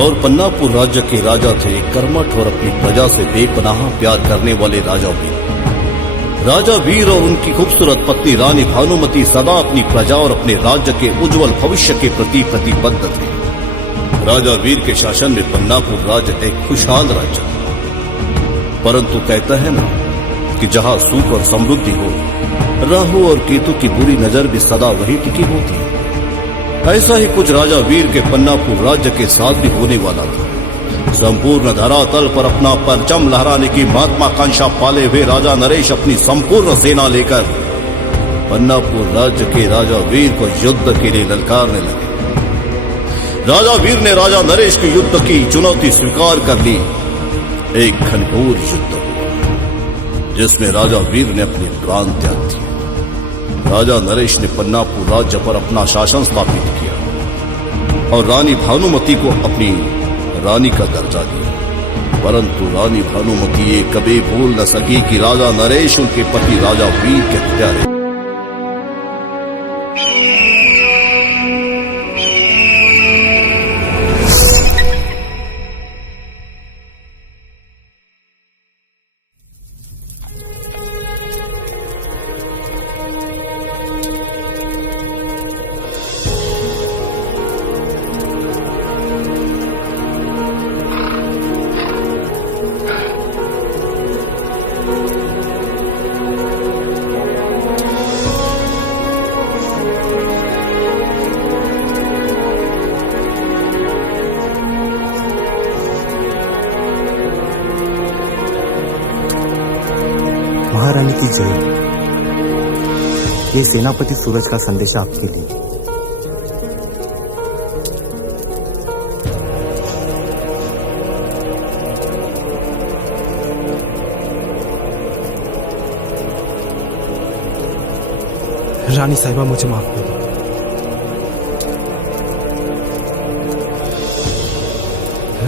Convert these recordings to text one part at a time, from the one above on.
और पन्नापुर राज्य के राजा थे कर्मठ और अपनी प्रजा से बेपनाह प्यार करने वाले राजा वीर। राजा वीर और उनकी खूबसूरत पत्नी रानी भानुमति सदा अपनी प्रजा और अपने राज्य के उज्जवल भविष्य के प्रति प्रतिबद्ध थे। राजा वीर के शासन में पन्नापुर राज्य एक खुशहाल राज्य था। परंतु कहता है ना कि जहां सुख और समृद्धि हो, राहु और केतु की बुरी नजर भी सदा वही टिकी होती है। ऐसा ही कुछ राजा वीर के पन्नापुर राज्य के साथ भी होने वाला था। संपूर्ण धरातल पर अपना परचम लहराने की महत्वाकांक्षा पाले हुए राजा नरेश अपनी संपूर्ण सेना लेकर पन्नापुर राज्य के राजा वीर को युद्ध के लिए ललकारने लगे। राजा वीर ने राजा नरेश की युद्ध की चुनौती स्वीकार कर ली। एक घनघोर युद्ध हुआ जिसमें राजा वीर ने अपने प्राण त्याग दिए। राजा नरेश ने पन्नापुर राज्य पर अपना शासन स्थापित किया और रानी भानुमति को अपनी रानी का दर्जा दिया। परंतु रानी भानुमति ये कभी भूल न सकी कि राजा नरेश उनके पति राजा वीर के हत्यारे। महारानी की जय। ये सेनापति सूरज का संदेश आपके लिए। रानी साहिबा मुझे माफ कर दो।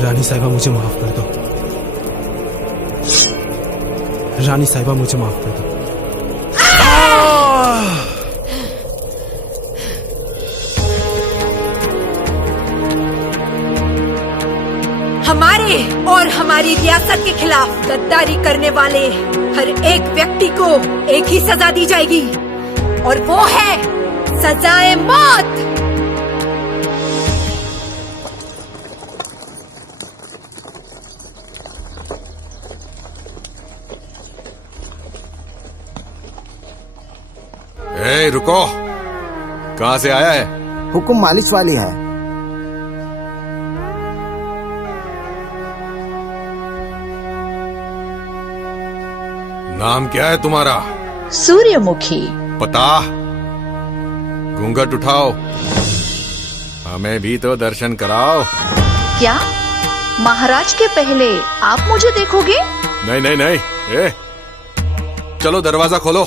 रानी साहिबा मुझे माफ कर दो। रानी साहिबा मुझे माफ कर दो। हमारे और हमारी रियासत के खिलाफ गद्दारी करने वाले हर एक व्यक्ति को एक ही सजा दी जाएगी और वो है सजाए मौत। ए, रुको। कहां से आया है? हुकुम मालिश वाली है। नाम क्या है तुम्हारा? सूर्यमुखी। पता? घूंघट उठाओ, हमें भी तो दर्शन कराओ। क्या महाराज के पहले आप मुझे देखोगे? नहीं नहीं नहीं। ए, चलो दरवाजा खोलो।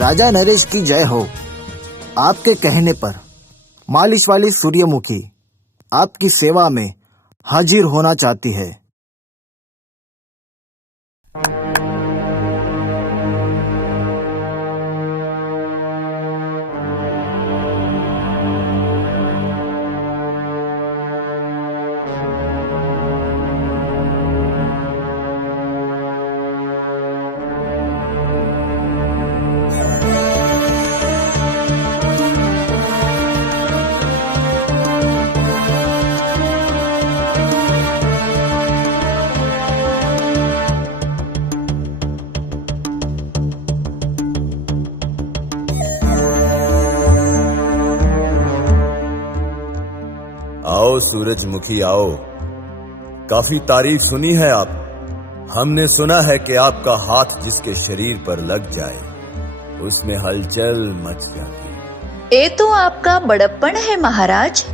राजा नरेश की जय हो। आपके कहने पर मालिश वाली सूर्यमुखी आपकी सेवा में हाजिर होना चाहती है। सूरजमुखी आओ। काफी तारीफ सुनी है आप। हमने सुना है कि आपका हाथ जिसके शरीर पर लग जाए उसमें हलचल मच जाती। ये तो आपका बड़प्पन है महाराज।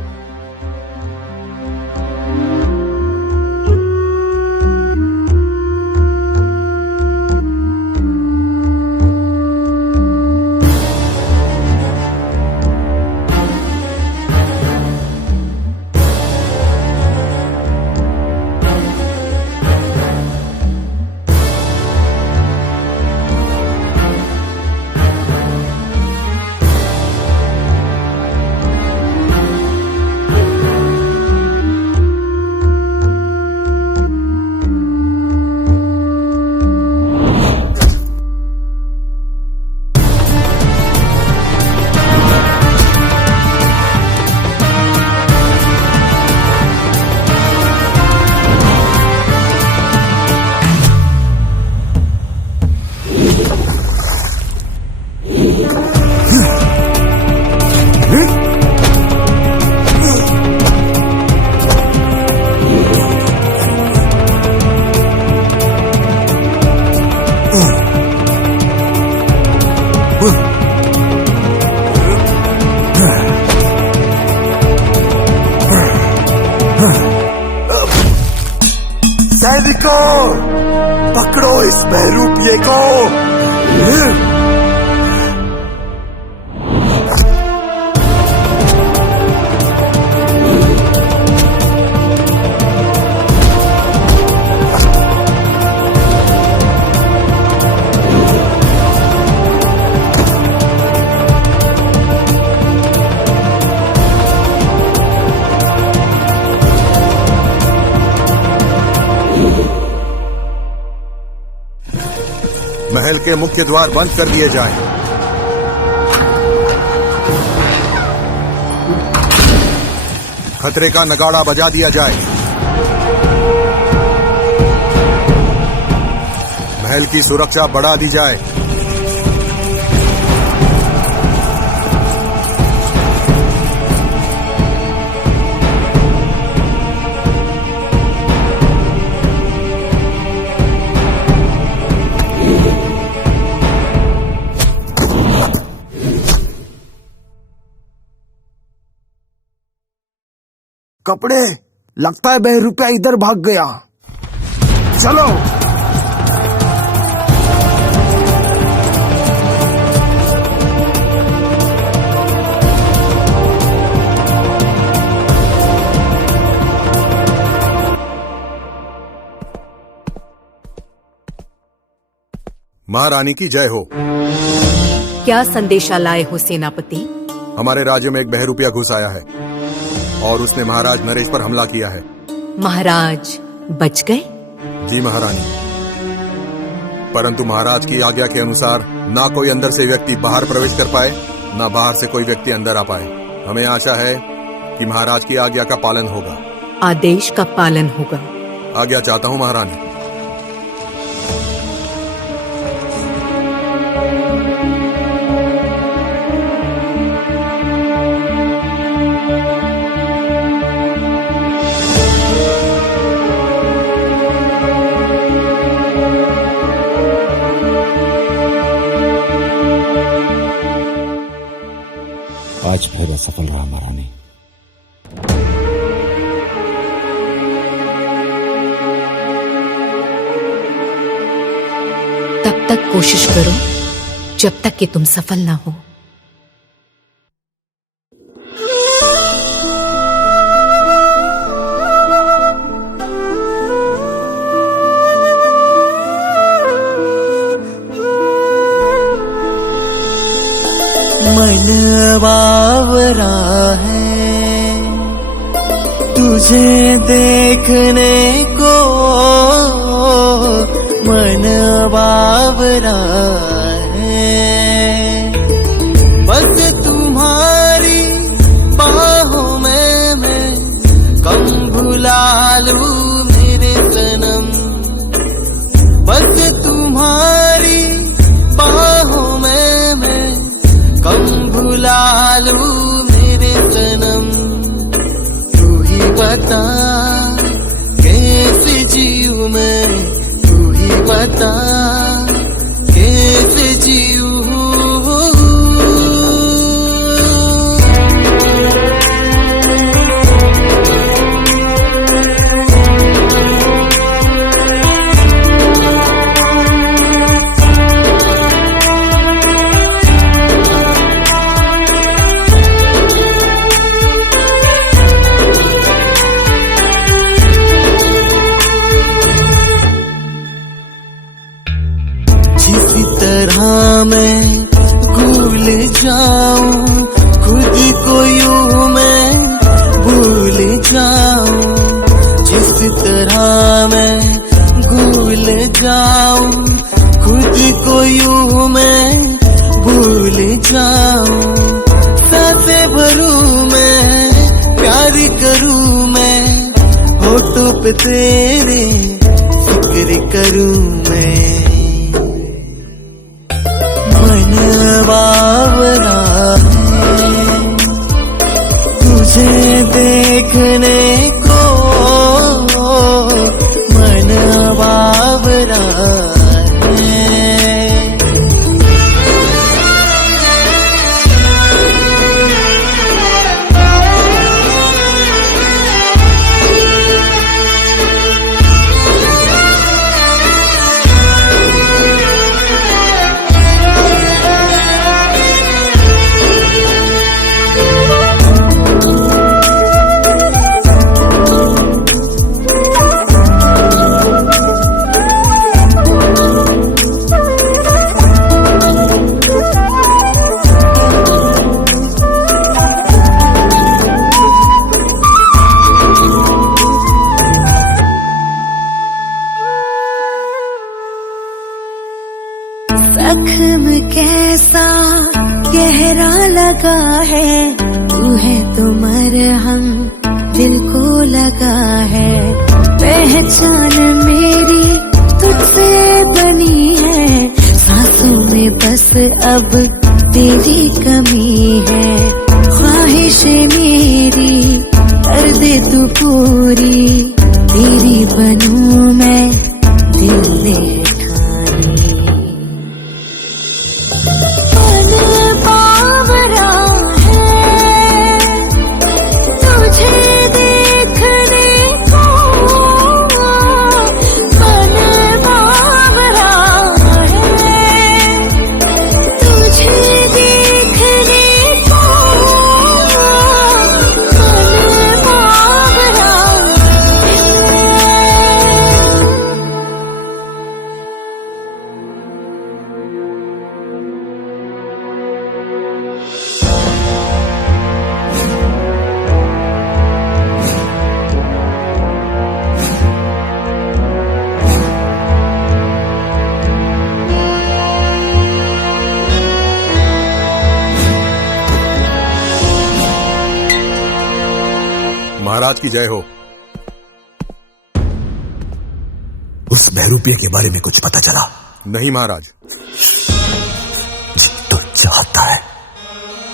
सैनिकों, पकड़ो इस बहरूपिये को। महल के मुख्य द्वार बंद कर दिए जाएं। खतरे का नगाड़ा बजा दिया जाए। महल की सुरक्षा बढ़ा दी जाए। कपड़े, लगता है बहरूपिया इधर भाग गया। चलो। महारानी की जय हो। क्या संदेशा लाए हो सेनापति? हमारे राज्य में एक बहरूपिया घुस आया है और उसने महाराज नरेश पर हमला किया है। महाराज बच गए? जी महारानी, परंतु महाराज की आज्ञा के अनुसार ना कोई अंदर से व्यक्ति बाहर प्रवेश कर पाए, ना बाहर से कोई व्यक्ति अंदर आ पाए। हमें आशा है कि महाराज की आज्ञा का पालन होगा। आदेश का पालन होगा। आज्ञा चाहता हूँ महारानी। आज फिर असफल रहा महारानी। तब तक कोशिश करो जब तक कि तुम सफल ना हो। मन बावरा है तुझे देखने को, मन बावरा है बस तुम्हारी बाहों में मैं कम भुला लूं मेरे सनम। बस तुम्हारी बाहों में मैं कम भुला लूं मेरे सनम। तू ही किस तरह मैं भूल जाऊं खुद को यूं मैं भूल जाऊं जिस तरह मैं भूल जाऊं खुद को यूं मैं भूल जाऊं सांसें भरूं मैं प्यार करूं मैं होठों पे तेरे फिक्र करूं मैं मन बावरा है तुझे देखने को मन बावरा है जख्म कैसा गहरा लगा है तू है तो मरहम दिल को लगा है पहचान मेरी तुझसे बनी है सांसों में बस अब तेरी कमी है ख्वाहिश मेरी कर दे तू पूरी तेरी बनूं मैं दिल में महाराज की जय हो। उस बहरूपिये के बारे में कुछ पता चला? नहीं महाराज। तो चाहता है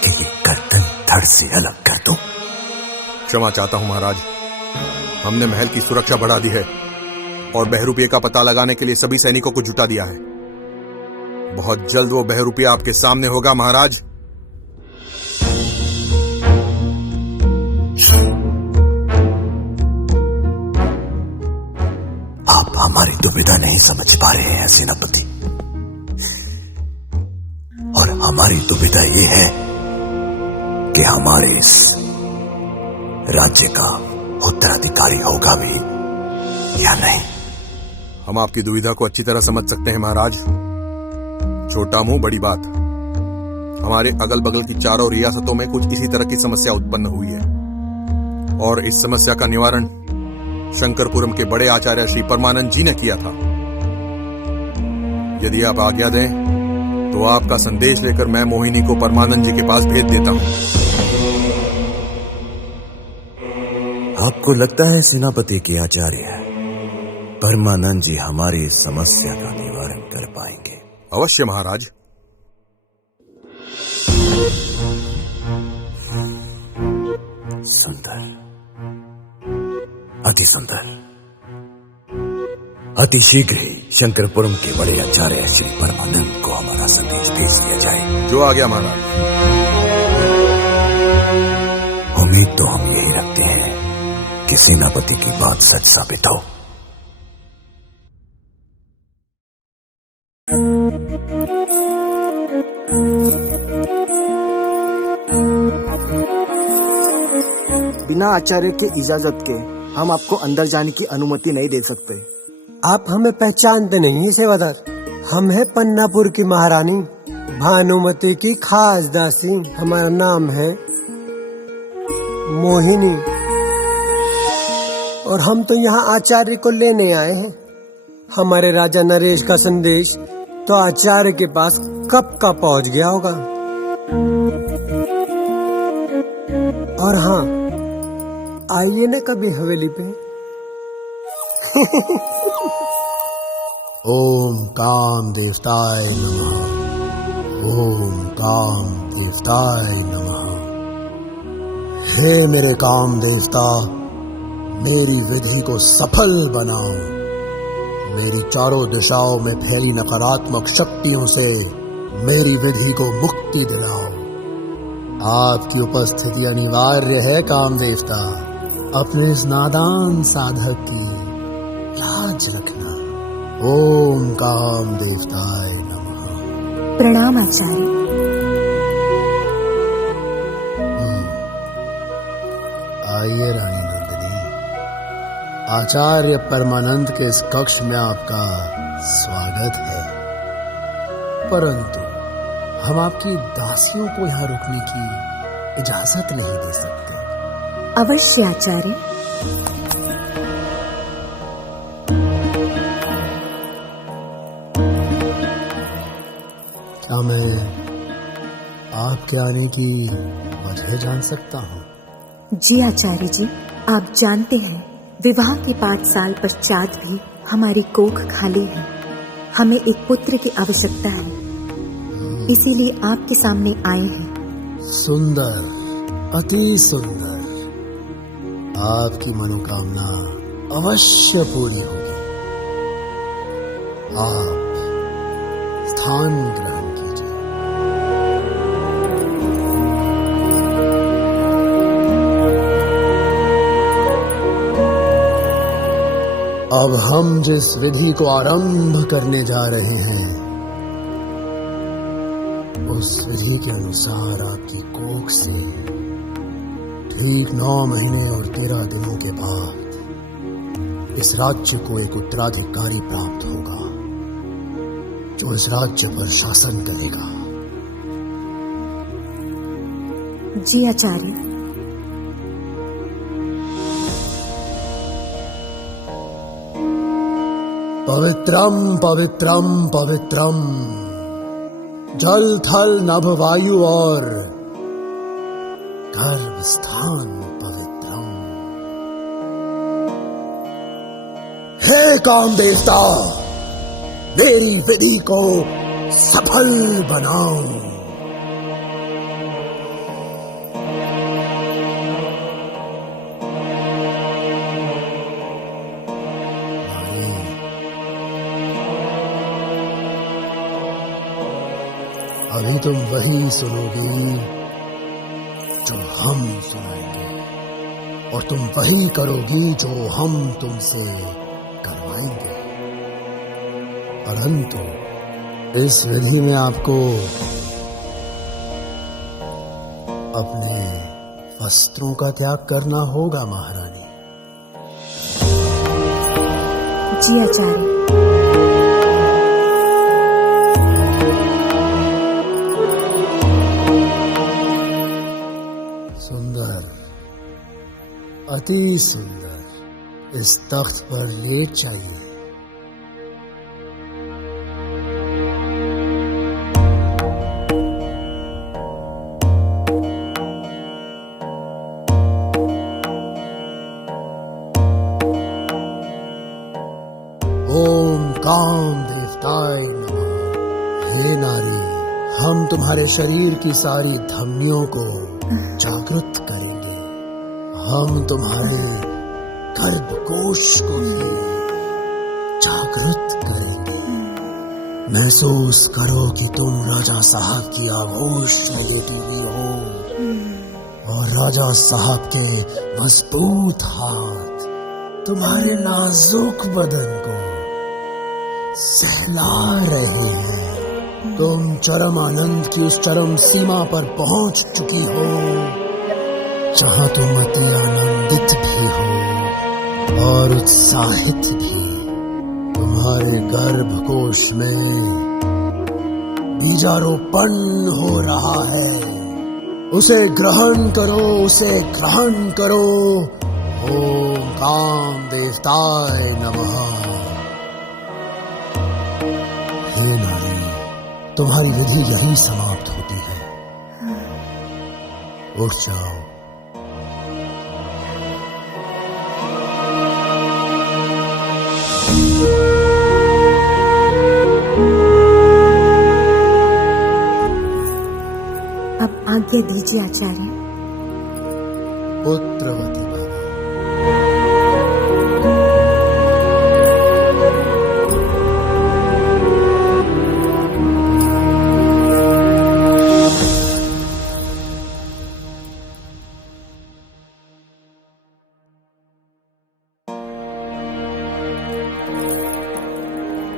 कि ये गर्दन धड़ से अलग कर दूं। क्षमा चाहता हूं महाराज, हमने महल की सुरक्षा बढ़ा दी है और बहरूपिये का पता लगाने के लिए सभी सैनिकों को जुटा दिया है। बहुत जल्द वो बहरूपिया आपके सामने होगा महाराज। आप हमारी दुविधा नहीं समझ पा रहे हैं सेनापति, और हमारी दुविधा ये है कि हमारे इस राज्य का उत्तराधिकारी होगा भी या नहीं। हम आपकी दुविधा को अच्छी तरह समझ सकते हैं महाराज। छोटा मुंह बड़ी बात। हमारे अगल बगल की चारों रियासतों में कुछ इसी तरह की समस्या उत्पन्न हुई है और इस समस्या का निवारण शंकरपुरम के बड़े आचार्य श्री परमानंद जी ने किया था। यदि आप आज्ञा दें तो आपका संदेश लेकर मैं मोहिनी को परमानंद जी के पास भेज देता हूं। आपको लगता है सेनापति के आचार्य परमानंद जी हमारी समस्या का निवारण कर पाएंगे? अवश्य महाराज। सुंदर, अति सुंदर। अति शीघ्र ही शंकरपुरम के बड़े आचार्य श्री परमानंद को हमारा संदेश भेज दिया जाए। जो आ गया महाराज। उम्मीद तो हम यही रखते हैं कि सेनापति की बात सच साबित हो। बिना आचार्य के इजाजत के हम आपको अंदर जाने की अनुमति नहीं दे सकते। आप हमें पहचानते नहीं हैं सेवादार। हम है पन्नापुर की महारानी, भानुमति की खास दासी। हमारा नाम है मोहिनी और हम तो यहाँ आचार्य को लेने आए हैं। हमारे राजा नरेश का संदेश तो आचार्य के पास कब का पहुंच गया होगा। और हाँ, आइए ना कभी हवेली पे। ओम काम देवताय नमः। ओम काम देवताय नमः। हे मेरे काम देवता, मेरी विधि को सफल बनाओ। मेरी चारों दिशाओं में फैली नकारात्मक शक्तियों से मेरी विधि को मुक्ति दिलाओ। आपकी उपस्थिति अनिवार्य है काम देवता। अपने इस नादान साधक की लाज रखना। ओम काम देवताय नमः। प्रणाम आचार्य। आइए रानी नंदिनी, आचार्य परमानंद के इस कक्ष में आपका स्वागत है। परंतु हम आपकी दासियों को यहाँ रुकने की इजाजत नहीं दे सकते। अवश्य आचार्य। क्या मैं आपके आने की वजह जान सकता हूँ? जी आचार्य जी, आप जानते हैं विवाह के 5 साल पश्चात भी हमारी कोख खाली है। हमें एक पुत्र की आवश्यकता है, इसीलिए आपके सामने आए हैं। सुंदर, अति सुंदर। आपकी मनोकामना अवश्य पूरी होगी। आप स्थान ग्रहण कीजिए। अब हम जिस विधि को आरंभ करने जा रहे हैं, उस विधि के अनुसार आपकी कोख से ठीक 9 महीने और 13 दिनों के बाद इस राज्य को एक उत्तराधिकारी प्राप्त होगा, जो इस राज्य पर शासन करेगा। जी आचार्य। पवित्रम पवित्रम पवित्रम, जल थल नभ वायु और गर्भ स्थान पवित्रम। हे काम देवता, मेरी विधि को सफल बनाओ। अभी तुम वही सुनोगी जो हम सुनाएंगे, और तुम वही करोगी जो हम तुमसे करवाएंगे। परंतु इस विधि में आपको अपने वस्त्रों का त्याग करना होगा महारानी। जी आचार्य। सुंदर, अति सुंदर, इस तख्त पर लेट जाइए। ओम काम देवताय नमः। हे नारी, हम तुम्हारे शरीर की सारी धमनियों को जागृत करेंगे। हम तुम्हारे गर्भकोश को भी जागृत करेंगे। महसूस करो कि तुम राजा साहब की आगोश में लेटी हुई हो और राजा साहब के मजबूत हाथ तुम्हारे नाजुक बदन को सहला रहे हैं। तुम चरम आनंद की उस चरम सीमा पर पहुंच चुकी हो जहां तुम अति आनंदित भी हो और उत्साहित भी। तुम्हारे तुम्हारे गर्भकोश में बीजारोपण हो रहा है। उसे ग्रहण करो, उसे ग्रहण करो। ओम काम देवताय नमः। हे नारी, तुम्हारी विधि यही समाप्त होती है। उठ जाओ। अब आज्ञा दीजिए आचार्य। पुत्रवती बनो।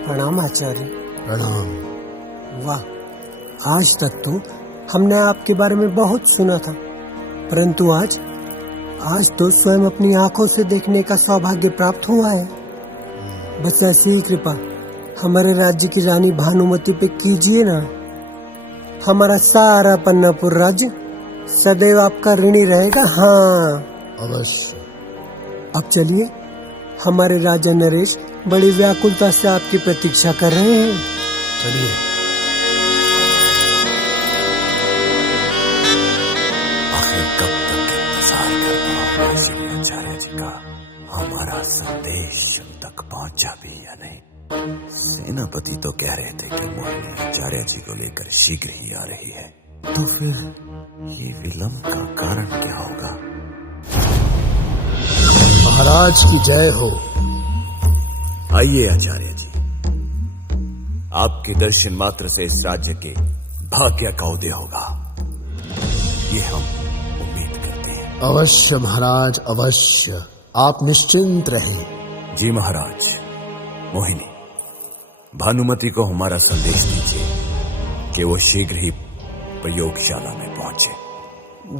प्रणाम आचार्य। प्रणाम। वाह, आज तक तो हमने आपके बारे में बहुत सुना था, परंतु आज तो स्वयं अपनी आंखों से देखने का सौभाग्य प्राप्त हुआ है। बस ऐसी ही कृपा हमारे राज्य की रानी भानुमति पे कीजिए ना। हमारा सारा पन्नापुर राज्य सदैव आपका ऋणी रहेगा। हाँ अवश्य। अब चलिए, हमारे राजा नरेश बड़ी व्याकुलता से आपकी प्रतीक्षा कर रहे हैं। चलिए। आखिर कब तक इंतजार कर पाऊंगा श्री आचार्य जी का? हमारा संदेश उन तक पहुंचा भी या नहीं? सेनापति तो कह रहे थे कि मोहिनी आचार्य जी को लेकर शीघ्र ही आ रही है, तो फिर ये विलंब का कारण क्या होगा? महाराज की जय हो। आइए आचार्य जी, आपके दर्शन मात्र से इस राज्य के भाग्य का उदय होगा, ये हम उम्मीद करते हैं। अवश्य महाराज, अवश्य। आप निश्चिंत रहें। जी महाराज। मोहिनी, भानुमति को हमारा संदेश दीजिए कि वो शीघ्र ही प्रयोगशाला में पहुंचे।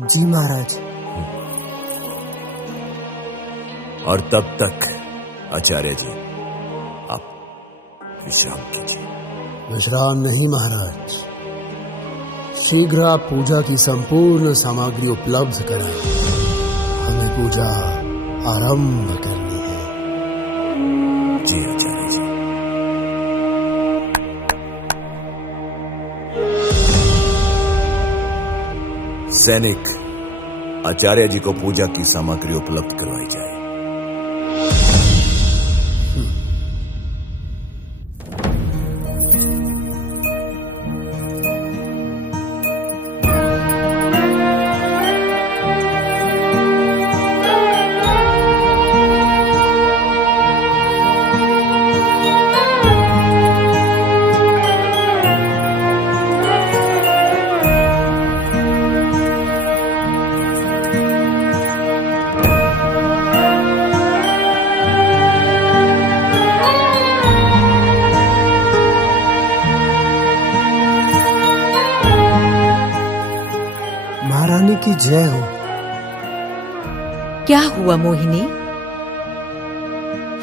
जी महाराज। और तब तक आचार्य जी आप विश्राम कीजिए। विश्राम नहीं महाराज, शीघ्र आप पूजा की संपूर्ण सामग्री उपलब्ध कराएं। हमें पूजा आरंभ करनी है। जी आचार्य जी। सैनिक, आचार्य जी को पूजा की सामग्री उपलब्ध करवाई जाए। महारानी की जय हो। क्या हुआ मोहिनी?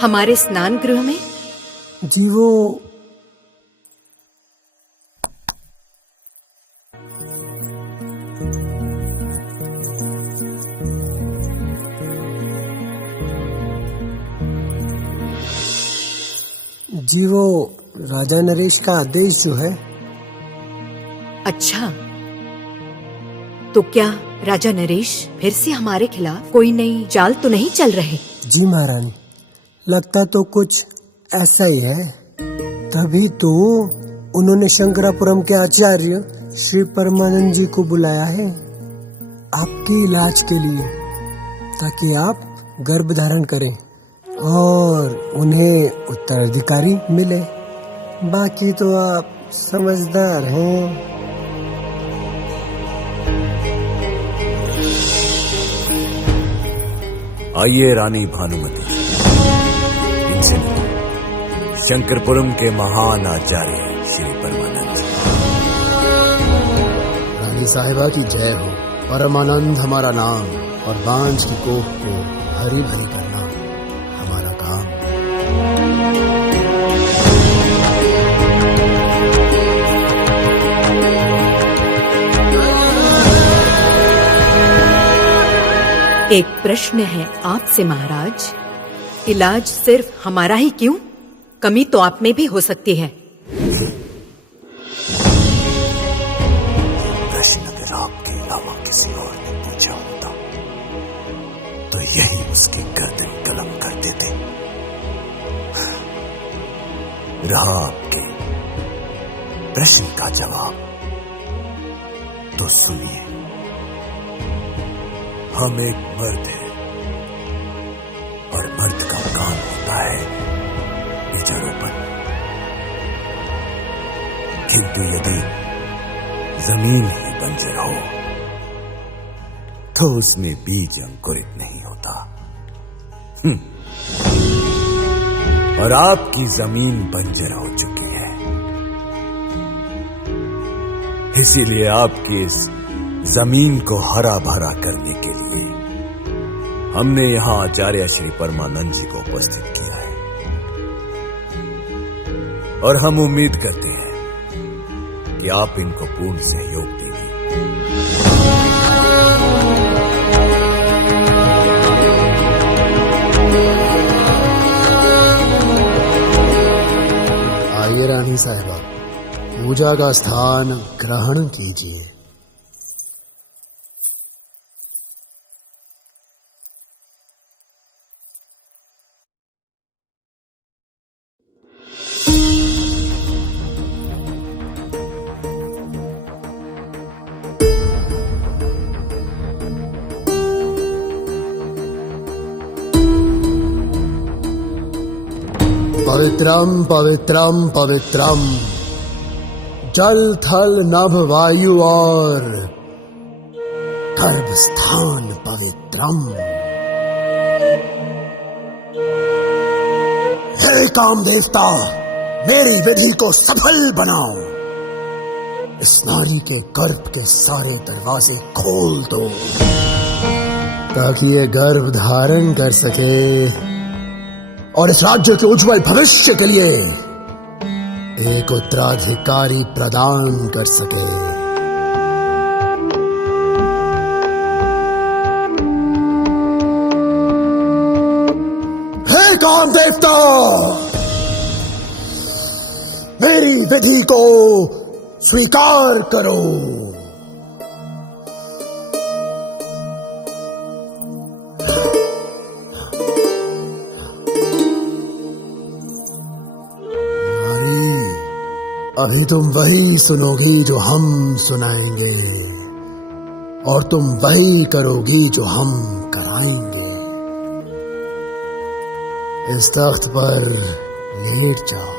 हमारे स्नान गृह में? जी वो राजा नरेश का आदेश जो है। अच्छा, तो क्या राजा नरेश फिर से हमारे खिलाफ कोई नई चाल तो नहीं चल रहे? जी महारानी, लगता तो कुछ ऐसा ही है। तभी तो उन्होंने शंकरापुरम के आचार्य श्री परमानंद जी को बुलाया है आपके इलाज के लिए, ताकि आप गर्भ धारण करें और उन्हें उत्तराधिकारी मिले। बाकी तो आप समझदार हैं। आइए रानी भानुमति, इनसे शंकरपुरम के महान आचार्य श्री परमानंद जी। रानी साहिबा की जय हो। परमानंद हमारा नाम और बांझ की कोख को हरी भरी करना हमारा काम। एक प्रश्न है आपसे महाराज, इलाज सिर्फ हमारा ही क्यों? कमी तो आप में भी हो सकती है। प्रश्न अगर आपके अलावा किसी और ने पूछा होता तो यही उसकी गर्दन कलम कर देते। रहा आपके प्रश्न का जवाब तो सुनिए। हम एक मर्द हैं और मर्द का काम होता है बीजारोपण। किंतु यदि जमीन ही बंजर हो तो उसमें बीज अंकुरित नहीं होता। और आपकी जमीन बंजर हो चुकी है, इसीलिए आपकी इस जमीन को हरा भरा करने के लिए हमने यहां आचार्य श्री परमानंद जी को उपस्थित किया है। और हम उम्मीद करते हैं कि आप इनको पूर्ण सहयोग देंगे। आइए रानी साहिबा, पूजा का स्थान ग्रहण कीजिए। पवित्रम पवित्रम पवित्रम, जल थल नभ वायु और गर्भ स्थान पवित्रम। हे काम देवता, मेरी विधि को सफल बनाओ। इस नारी के गर्भ के सारे दरवाजे खोल दो ताकि ये गर्भ धारण कर सके और इस राज्य के उज्जवल भविष्य के लिए एक उत्तराधिकारी प्रदान कर सके। हे काम देवता, मेरी विधि को स्वीकार करो। अभी तुम वही सुनोगी जो हम सुनाएंगे और तुम वही करोगी जो हम कराएंगे। इस तख्त पर लेट जाओ।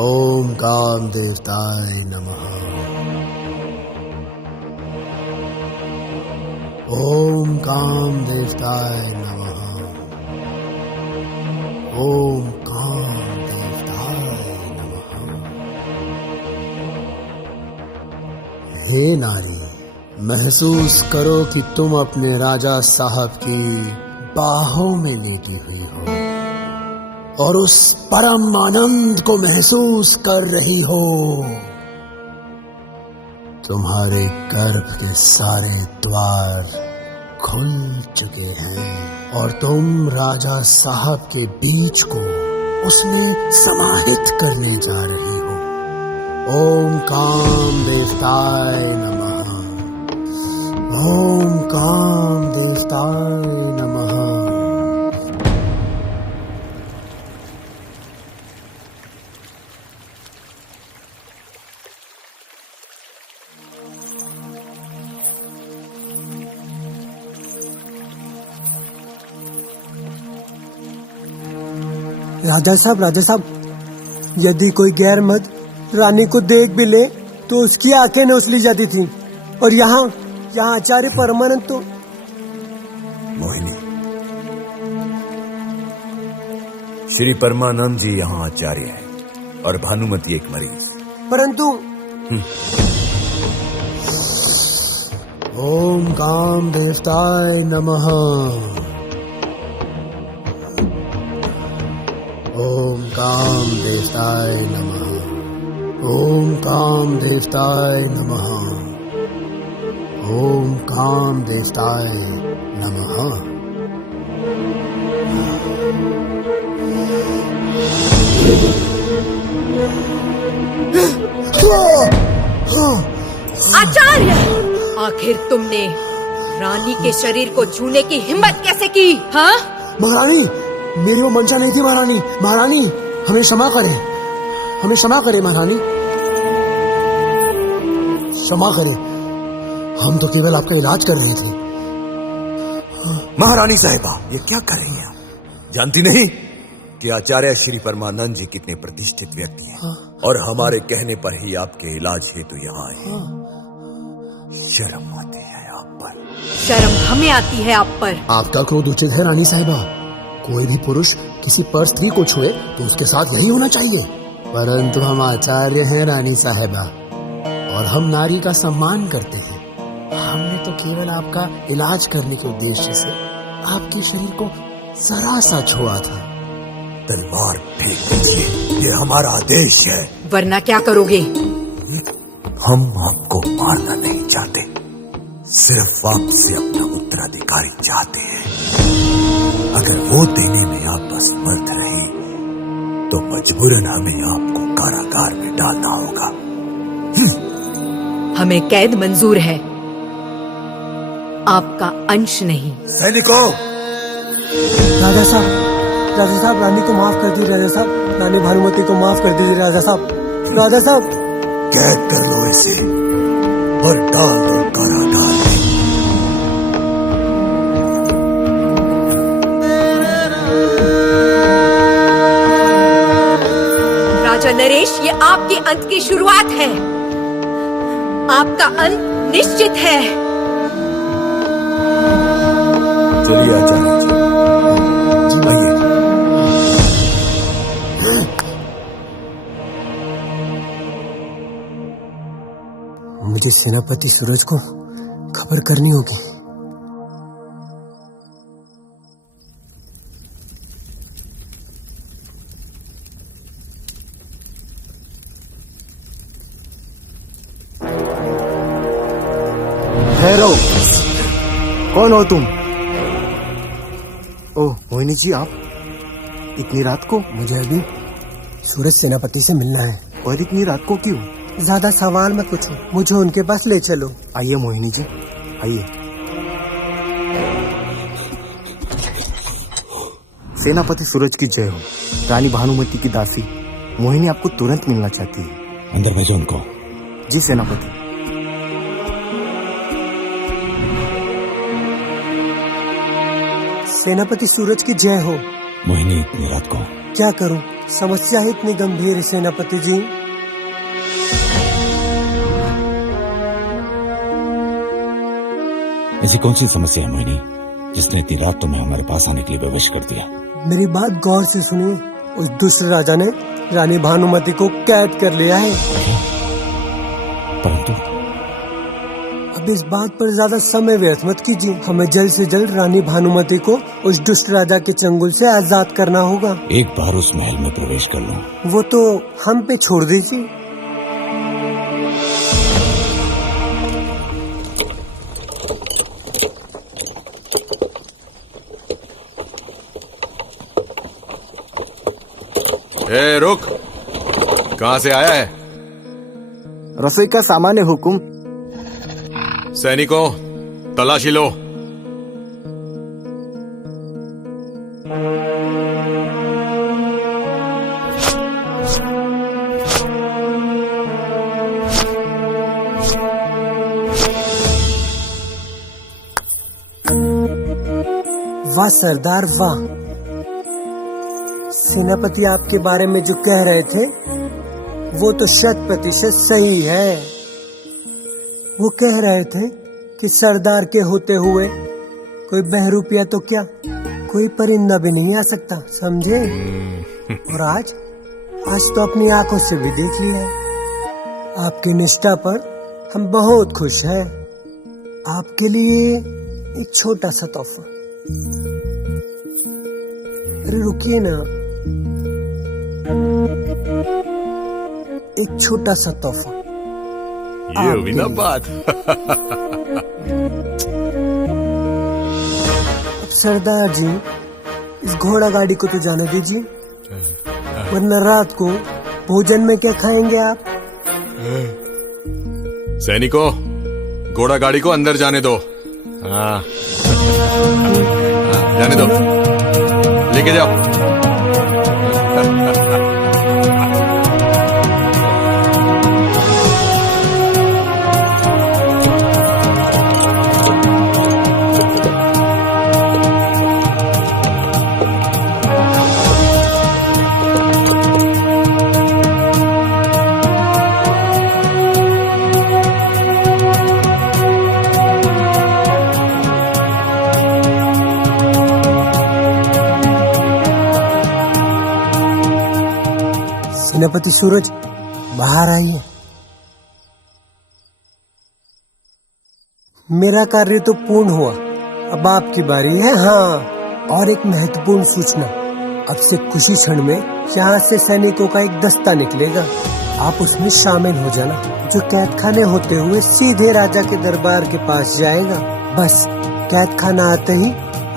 ओम काम देवताय नमः। ओम काम देवताय नमः। ओम काम देवताय नमः। हे नारी, महसूस करो कि तुम अपने राजा साहब की बाहों में लेटी हुई हो और उस परम आनंद को महसूस कर रही हो। तुम्हारे गर्भ के सारे द्वार खुल चुके हैं और तुम राजा साहब के बीज को उसमें समाहित करने जा रही हो। ओम काम देवताय नमः। ओम काम देवताय नमः। राजा साहब, यदि कोई गैर मर्द रानी को देख भी ले तो उसकी आंखें नोच ली जाती थी। और यहाँ आचार्य परमानंद तो। मोहिनी, श्री परमानंद जी यहाँ आचार्य है और भानुमति एक मरीज। परंतु ओम काम देवताय नमः। ओम काम देवताय नमः। ओम काम देवताय नमः। ओम काम देवताय नमः। आचार्य, आखिर तुमने रानी के शरीर को छूने की हिम्मत कैसे की? हाँ? महारानी, मेरी वो मंशा नहीं थी महारानी। महारानी, हमें क्षमा करें, हमें क्षमा करें महारानी, क्षमा करें। हम तो केवल आपका इलाज कर रहे थे। महारानी साहिबा, ये क्या कर रही हैं आप? जानती नहीं कि आचार्य श्री परमानंद जी कितने प्रतिष्ठित व्यक्ति हैं और हमारे कहने पर ही आपके इलाज हेतु यहाँ आए। शर्म आती है आप पर। शर्म हमें आती है आप पर। आपका क्रोध उचित है रानी साहिबा। कोई भी पुरुष किसी पर स्त्री को छुए तो उसके साथ यही होना चाहिए। परंतु हम आचार्य हैं रानी साहिबा, और हम नारी का सम्मान करते हैं। हमने तो केवल आपका इलाज करने के उद्देश्य से आपके शरीर को जरा सा छुआ था। तलवार फेंक दीजिए, ये हमारा आदेश है। वरना क्या करोगे? हम आपको मारना नहीं चाहते, सिर्फ आपसे अपना उत्तराधिकारी चाहते हैं। अगर वो देने में आप असमर्थ रहे तो मजबूरन हमें आपको कारागार में डालना होगा। हमें कैद मंजूर है, आपका अंश नहीं। सैनिकों! राजा साहब, रानी को माफ कर दीजिए। राजा साहब, रानी भानुमति को माफ कर दीजिए। राजा साहब, राजा साहब, कैद कर लो इसे और डाल दो कारागार में। राजा नरेश, ये आपके अंत की शुरुआत है। आपका अंत निश्चित है। चलिए आचार्य जी, आइए। मुझे सेनापति सूरज को खबर करनी होगी। ठहरो, कौन हो तुम? ओह मोहिनी जी, आप इतनी रात को? मुझे अभी सूरज सेनापति से मिलना है। और इतनी रात को क्यों? ज्यादा सवाल मत पूछो, मुझे उनके पास ले चलो। आइए मोहिनी जी, आइए। सेनापति सूरज की जय हो। रानी भानुमति की दासी मोहिनी आपको तुरंत मिलना चाहती है। अंदर भेजो उनको। जी सेनापति। सेनापति सूरज की जय हो। मोहिनी इतनी रात को? क्या करूं, समस्या ही इतनी गंभीर है सेनापति जी। ऐसी कौन सी समस्या है मोहिनी जिसने इतनी रात तुम्हें हमारे पास आने के लिए विवश कर दिया? मेरी बात गौर से सुनिए। उस दुष्ट राजा ने रानी भानुमति को कैद कर लिया है। परंतु अब इस बात पर ज्यादा समय व्यर्थ मत कीजिए। हमें जल्द से जल्द रानी भानुमति को उस दुष्ट राजा के चंगुल से आजाद करना होगा। एक बार उस महल में प्रवेश कर लो। वो तो हम पे छोड़ दीजिए। ए, रुक! कहां से आया है? रसोई का सामान है हुकुम। सैनिकों, तलाशी लो। वाह सरदार वाह। सेनापति आपके बारे में जो कह रहे थे वो तो 100% सही है। वो कह रहे थे कि सरदार के होते हुए कोई बहरूपिया तो क्या, कोई परिंदा भी नहीं आ सकता, समझे? और आज तो अपनी आंखों से भी देख लिया है। आपकी निष्ठा पर हम बहुत खुश हैं। आपके लिए एक छोटा सा तोहफा। अरे रुकिए ना, एक छोटा सा तोहफा। ये हुई ना बात। अब सरदार जी, इस घोड़ा गाड़ी को तो जाने दीजिए, वरना रात को भोजन में क्या खाएंगे आप? सैनिकों, घोड़ा गाड़ी को अंदर जाने दो। हाँ, जाने दो, लेके जाओ। सेनापति सूरज, बाहर आइए। मेरा कार्य तो पूर्ण हुआ, अब आपकी बारी है। हाँ, और एक महत्वपूर्ण सूचना, अब से कुछ ही क्षण में यहाँ से सैनिकों का एक दस्ता निकलेगा, आप उसमें शामिल हो जाना, जो कैद खाने होते हुए सीधे राजा के दरबार के पास जाएगा। बस कैद खाना आते ही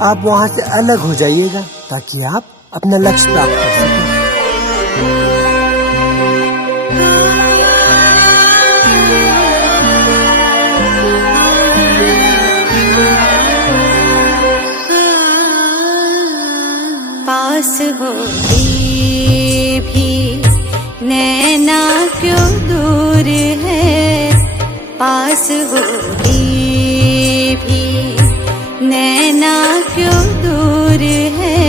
आप वहाँ से अलग हो जाइएगा, ताकि आप अपना लक्ष्य प्राप्त कर सकें। पास होके भी नैना क्यों दूर है, पास होके भी नैना क्यों दूर है,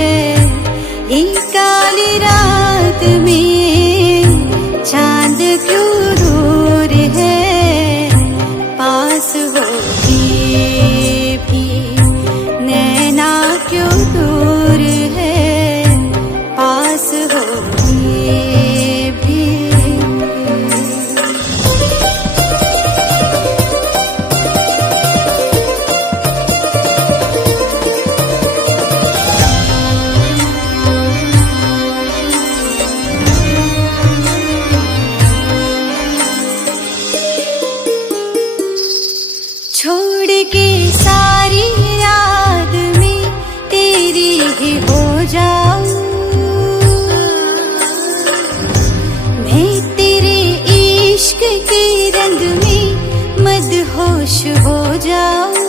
एक काली रात में चांद क्यों दूर है, पास होके भी नैना क्यों दूर है, पास होके भी। छोड़ के सारी याद में तेरी ही हो जाऊं, मैं तेरे इश्क के रंग में मदहोश हो जाऊं,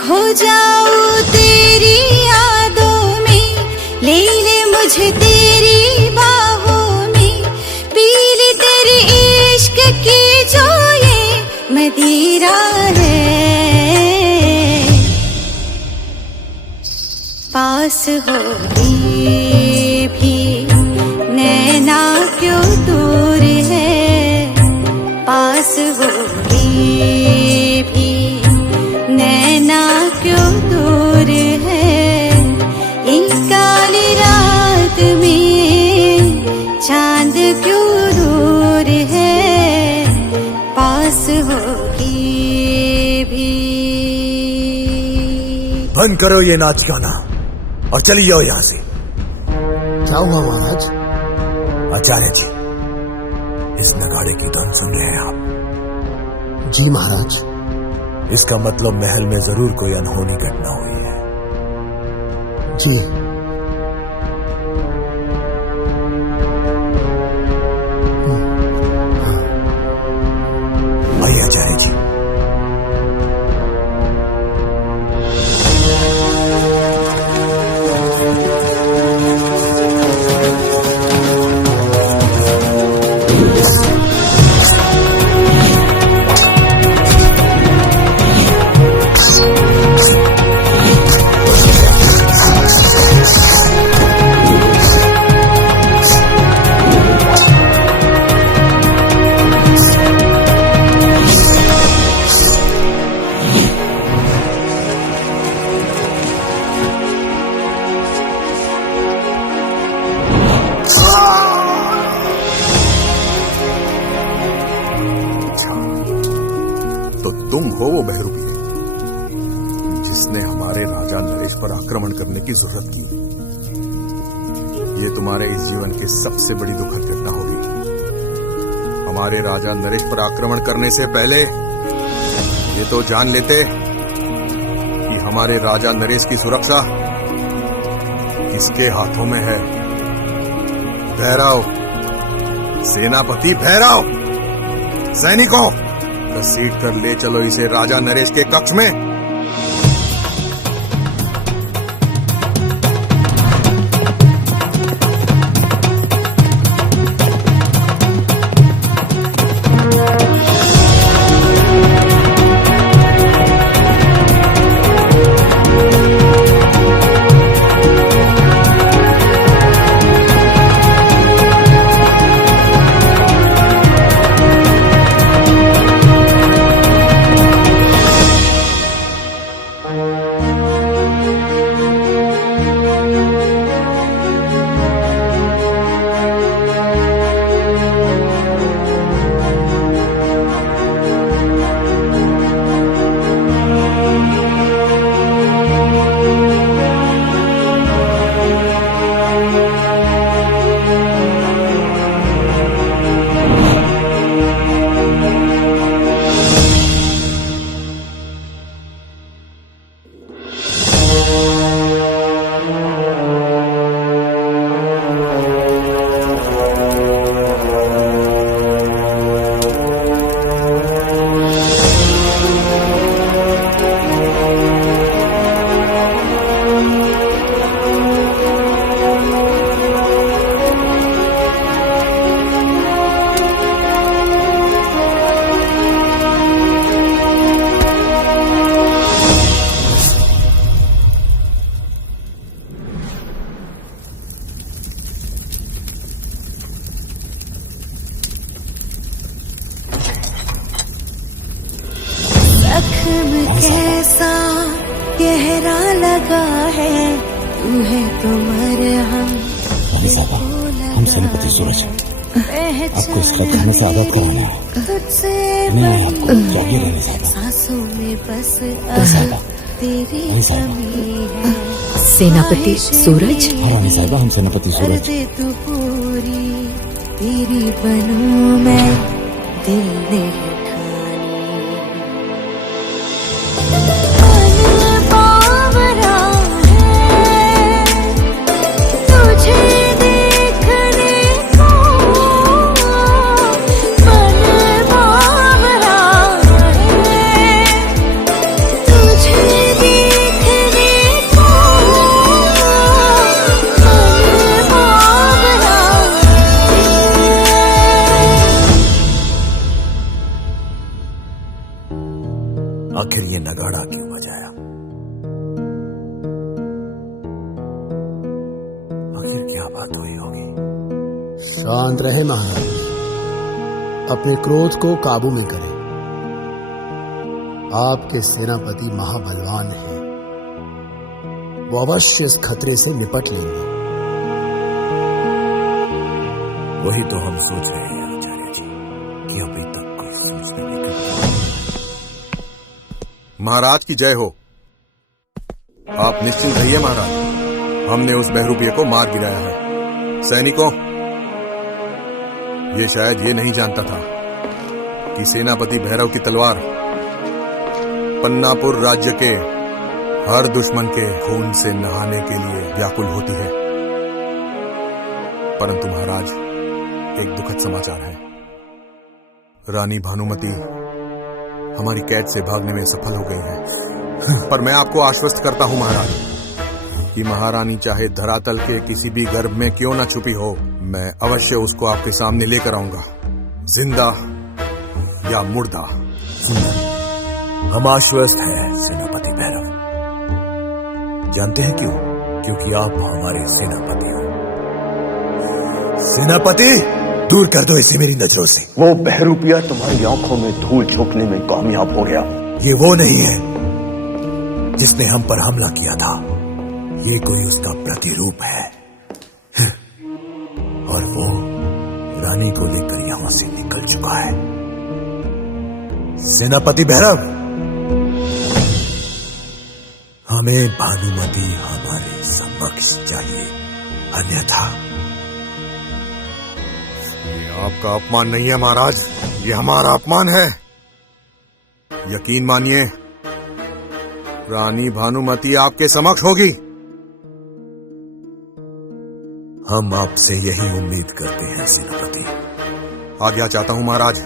खो जाऊं तेरी यादों में, ले ले मुझे तेरी बाहों में, पी ले तेरे इश्क की जो ये मदिरा है, पास होके भी नैना क्यों दूर है, पास होके भी नैना क्यों दूर है, एक काली रात में चांद क्यों दूर है, पास होके भी। बंद करो ये नाच गाना और चली जाओ यहाँ से। क्या हुआ महाराज? आचार्य जी, इस नगाड़े की धुन सुन रहे हैं आप? जी महाराज। इसका मतलब महल में जरूर कोई अनहोनी घटना हुई है। जी। आइए आचार्य जी। तुम हो वो बहरूपी जिसने हमारे राजा नरेश पर आक्रमण करने की जरूरत की। ये तुम्हारे इस जीवन की सबसे बड़ी दुखद घटना होगी। हमारे राजा नरेश पर आक्रमण करने से पहले ये तो जान लेते कि हमारे राजा नरेश की सुरक्षा किसके हाथों में है। भैरव, सेनापति भैरव, सैनिकों, घसीट कर ले चलो इसे राजा नरेश के कक्ष में। कैसा गहरा लगा है, तू है तो मरहम। हम सेनापति सूरज आपको इस खत करने से आजाद कराना है। तुझसे नहीं आपको जागे रहने साहबा। सांसों में बस अब तेरी कमी है। सेनापति सूरज। रानी साहिबा, हम सेनापति सूरज। कर दे तू पूरी, तेरी बनूं मैं दिल ने आखिर ये नगाड़ा क्यों बजाया? आखिर क्या बात हुई होगी? शांत रहे महाराज, अपने क्रोध को काबू में करें। आपके सेनापति महाबलवान हैं, वो अवश्य इस खतरे से निपट लेंगे। वही तो हम सोच रहे हैं आचार्य जी कि अभी तक कोई सूचना नहीं कर। महाराज की जय हो। आप निश्चिंत रहिए महाराज, हमने उस बहरूपिये को मार गिराया है। सैनिकों, ये शायद ये नहीं जानता था कि सेनापति भैरव की तलवार पन्नापुर राज्य के हर दुश्मन के खून से नहाने के लिए व्याकुल होती है। परंतु महाराज, एक दुखद समाचार है। रानी भानुमति हमारी कैद से भागने में सफल हो गई है। पर मैं आपको आश्वस्त करता हूं महाराज कि महारानी चाहे धरातल के किसी भी गर्भ में क्यों ना छुपी हो, मैं अवश्य उसको आपके सामने लेकर आऊंगा, जिंदा या मुर्दा। हम आश्वस्त हैं सेनापति भैरव। जानते हैं क्यों? क्योंकि आप हमारे सेनापति हो। सेनापति, दूर कर दो इसे मेरी नजरों से। वो बहरूपिया तुम्हारी आंखों में धूल झोंकने में कामयाब हो गया। ये वो नहीं है जिसने हम पर हमला किया था, ये कोई उसका प्रतिरूप है। और वो रानी को लेकर यहां से निकल चुका है। सेनापति भैरव, हमें भानुमति हमारे समक्ष चाहिए, अन्यथा ये आपका अपमान नहीं है महाराज, ये हमारा अपमान है। यकीन मानिए, रानी भानुमति आपके समक्ष होगी। हम आपसे यही उम्मीद करते हैं सेनापति। आज्ञा चाहता हूं महाराज।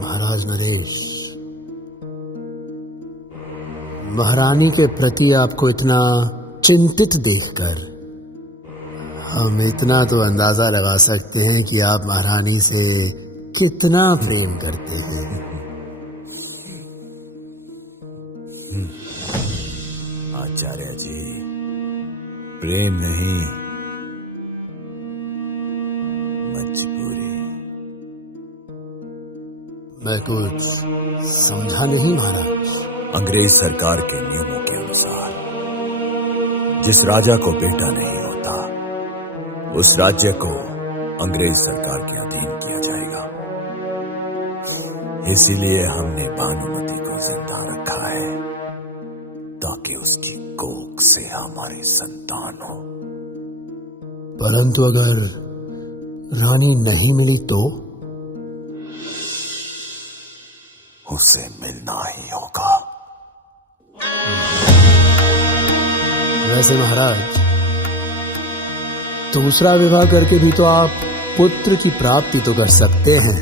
महाराज नरेश, महारानी के प्रति आपको इतना चिंतित देखकर हम इतना तो अंदाजा लगा सकते हैं कि आप महारानी से कितना प्रेम करते हैं। आचार्य जी, प्रेम नहीं, मजबूरी। मैं कुछ समझा नहीं महाराज। अंग्रेज सरकार के नियमों के अनुसार जिस राजा को बेटा नहीं होता, उस राज्य को अंग्रेज सरकार के अधीन किया जाएगा। इसीलिए हमने भानुमति को जिंदा रखा है, ताकि उसकी कोख से हमारी संतान हो। परंतु अगर रानी नहीं मिली तो? उसे मिलना ही होगा। वैसे महाराज, दूसरा विवाह करके भी तो आप पुत्र की प्राप्ति तो कर सकते हैं।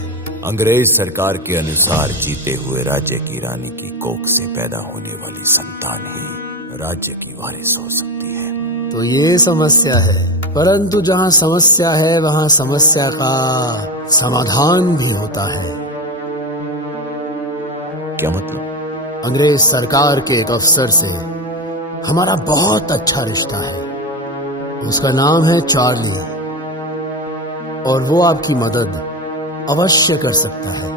अंग्रेज सरकार के अनुसार जीते हुए राज्य की रानी की कोख से पैदा होने वाली संतान ही राज्य की वारिस हो सकती है। तो ये समस्या है, परंतु जहाँ समस्या है वहाँ समस्या का समाधान भी होता है। क्या मतलब? अंग्रेज सरकार के एक अफसर से हमारा बहुत अच्छा रिश्ता है। उसका नाम है चार्ली, और वो आपकी मदद अवश्य कर सकता है।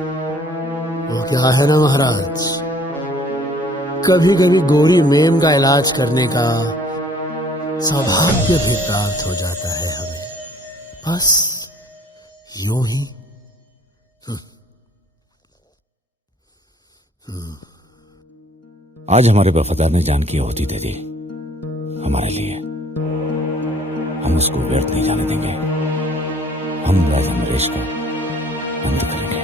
वो क्या है ना महाराज, कभी कभी गोरी मेम का इलाज करने का सौभाग्य भी प्राप्त हो जाता है हमें, बस यूं ही। आज हमारे वफादार ने जान की आहुति दे दी हमारे लिए। हम उसको व्यर्थ नहीं जाने देंगे। हम राजा नरेश का अंत करेंगे।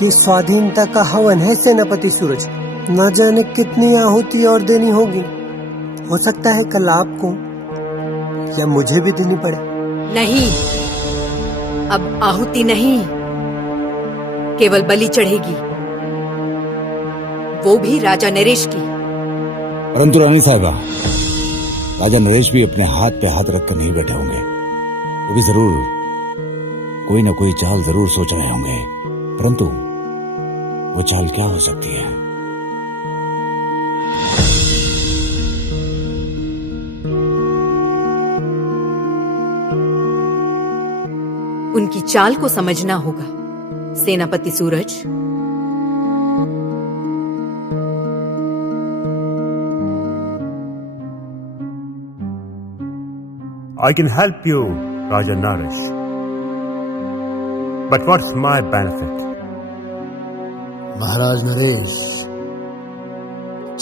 ये स्वाधीनता का हवन है सेनापति सूरज। न जाने कितनी आहुति और देनी होगी। हो सकता है कल आपको या मुझे भी देनी पड़े। नहीं, अब आहुति नहीं, केवल बलि चढ़ेगी, वो भी राजा नरेश की। परंतु रानी साहिबा, राजा नरेश भी अपने हाथ पे हाथ रखकर नहीं बैठे होंगे। वो भी जरूर कोई ना कोई चाल जरूर सोच रहे होंगे, परंतु वो चाल क्या हो सकती है? उनकी चाल को समझना होगा सेनापति सूरज। I can help you, Raja Naresh. But what's my benefit? Maharaj Naresh,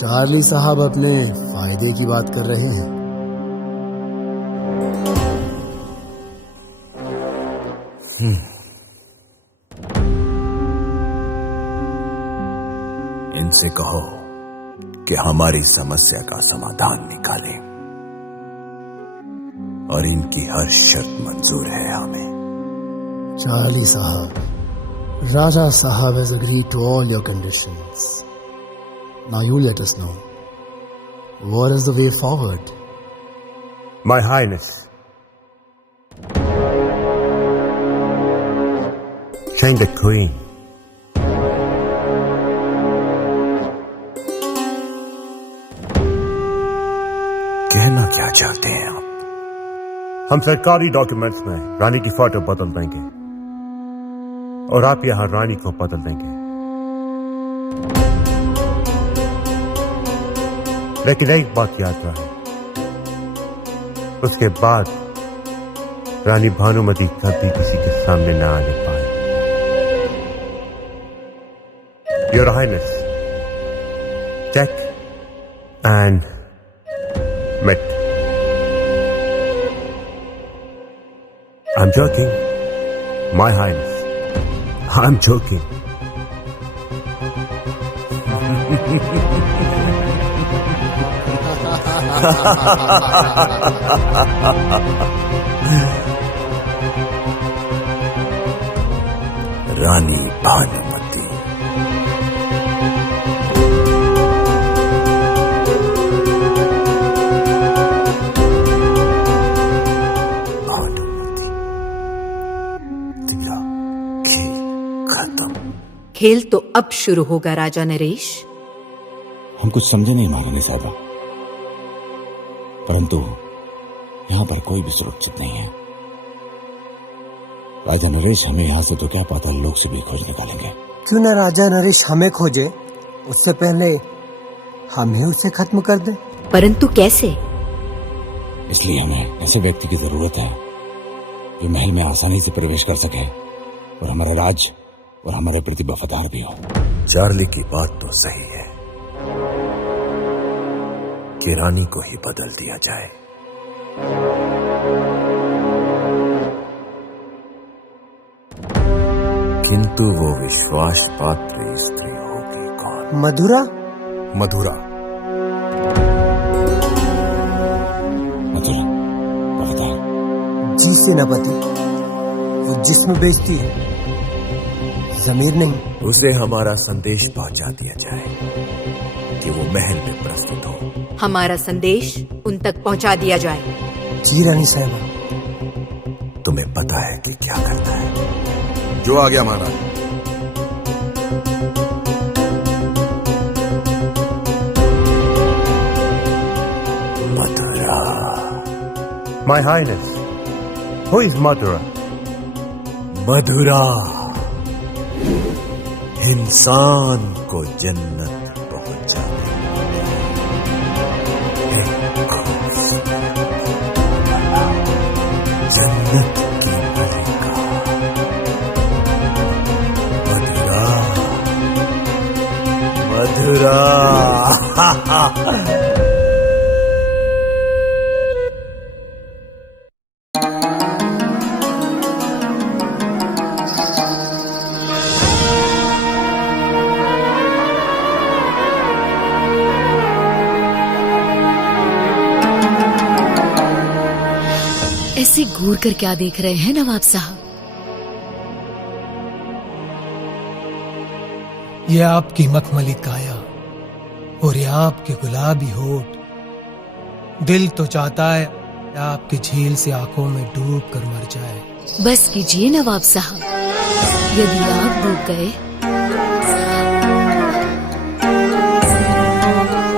Charlie साहब अपने फायदे की बात कर रहे हैं। इनसे कहो कि हमारी समस्या का समाधान निकालें, और इनकी हर शर्त मंजूर है हमें। चार्ली साहब, Raja Sahab has agreed to all your conditions. Now you let us know, what is the way forward? My Highness, change the Queen. कहना क्या चाहते हैं आप? हम सरकारी डॉक्यूमेंट्स में रानी की फोटो बदल देंगे और आप यहां रानी को बदल देंगे, लेकिन एक बात याद रहे, उसके बाद रानी भानुमति कभी किसी के सामने न आने पाए। Your Highness, check and met. I'm joking. My Highness, I'm joking. रानी भानुमती। भानुमती, तेरा खेल खत्म। खेल तो अब शुरू होगा राजा नरेश। हम कुछ समझे नहीं महारानी साहबा, परंतु यहाँ पर कोई भी सुरक्षित नहीं है। राजा नरेश हमें यहाँ से तो क्या पाताल लोक से भी खोज निकालेंगे। क्यों ना राजा नरेश हमें खोजे, उससे पहले हम ही उसे खत्म कर दें। परंतु कैसे? इसलिए हमें ऐसे व्यक्ति की जरूरत है जो महल में आसानी से प्रवेश कर सके और हमारा राज और हमारे प्रति वफादार भी हो। चार्ली की बात तो सही है कि रानी को ही बदल दिया जाए। किंतु वो विश्वास पात्र स्त्री होगी कौन? मधुरा। मधुरा, मधुरा वफादार जी सेनापति, वो जिस्म बेचती है, जमीर नहीं। उसे हमारा संदेश पहुंचा दिया जाए कि वो महल में प्रस्तुत हो। हमारा संदेश उन तक पहुंचा दिया जाए। जी रानी साहबा। तुम्हें पता है कि क्या करना है। जो आ गया महाराज। मधुरा। My Highness, who is Madhura? मधुरा इंसान को जन्नत पहुंचाने जन्नत की मलिका मधुरा। मधुरा ऐसे घूर कर क्या देख रहे हैं नवाब साहब? ये आपकी मखमली काया और ये आपके गुलाबी होठ, दिल तो चाहता है आपकी झील से आंखों में डूब कर मर जाए। बस कीजिए नवाब साहब, यदि आप डूब गए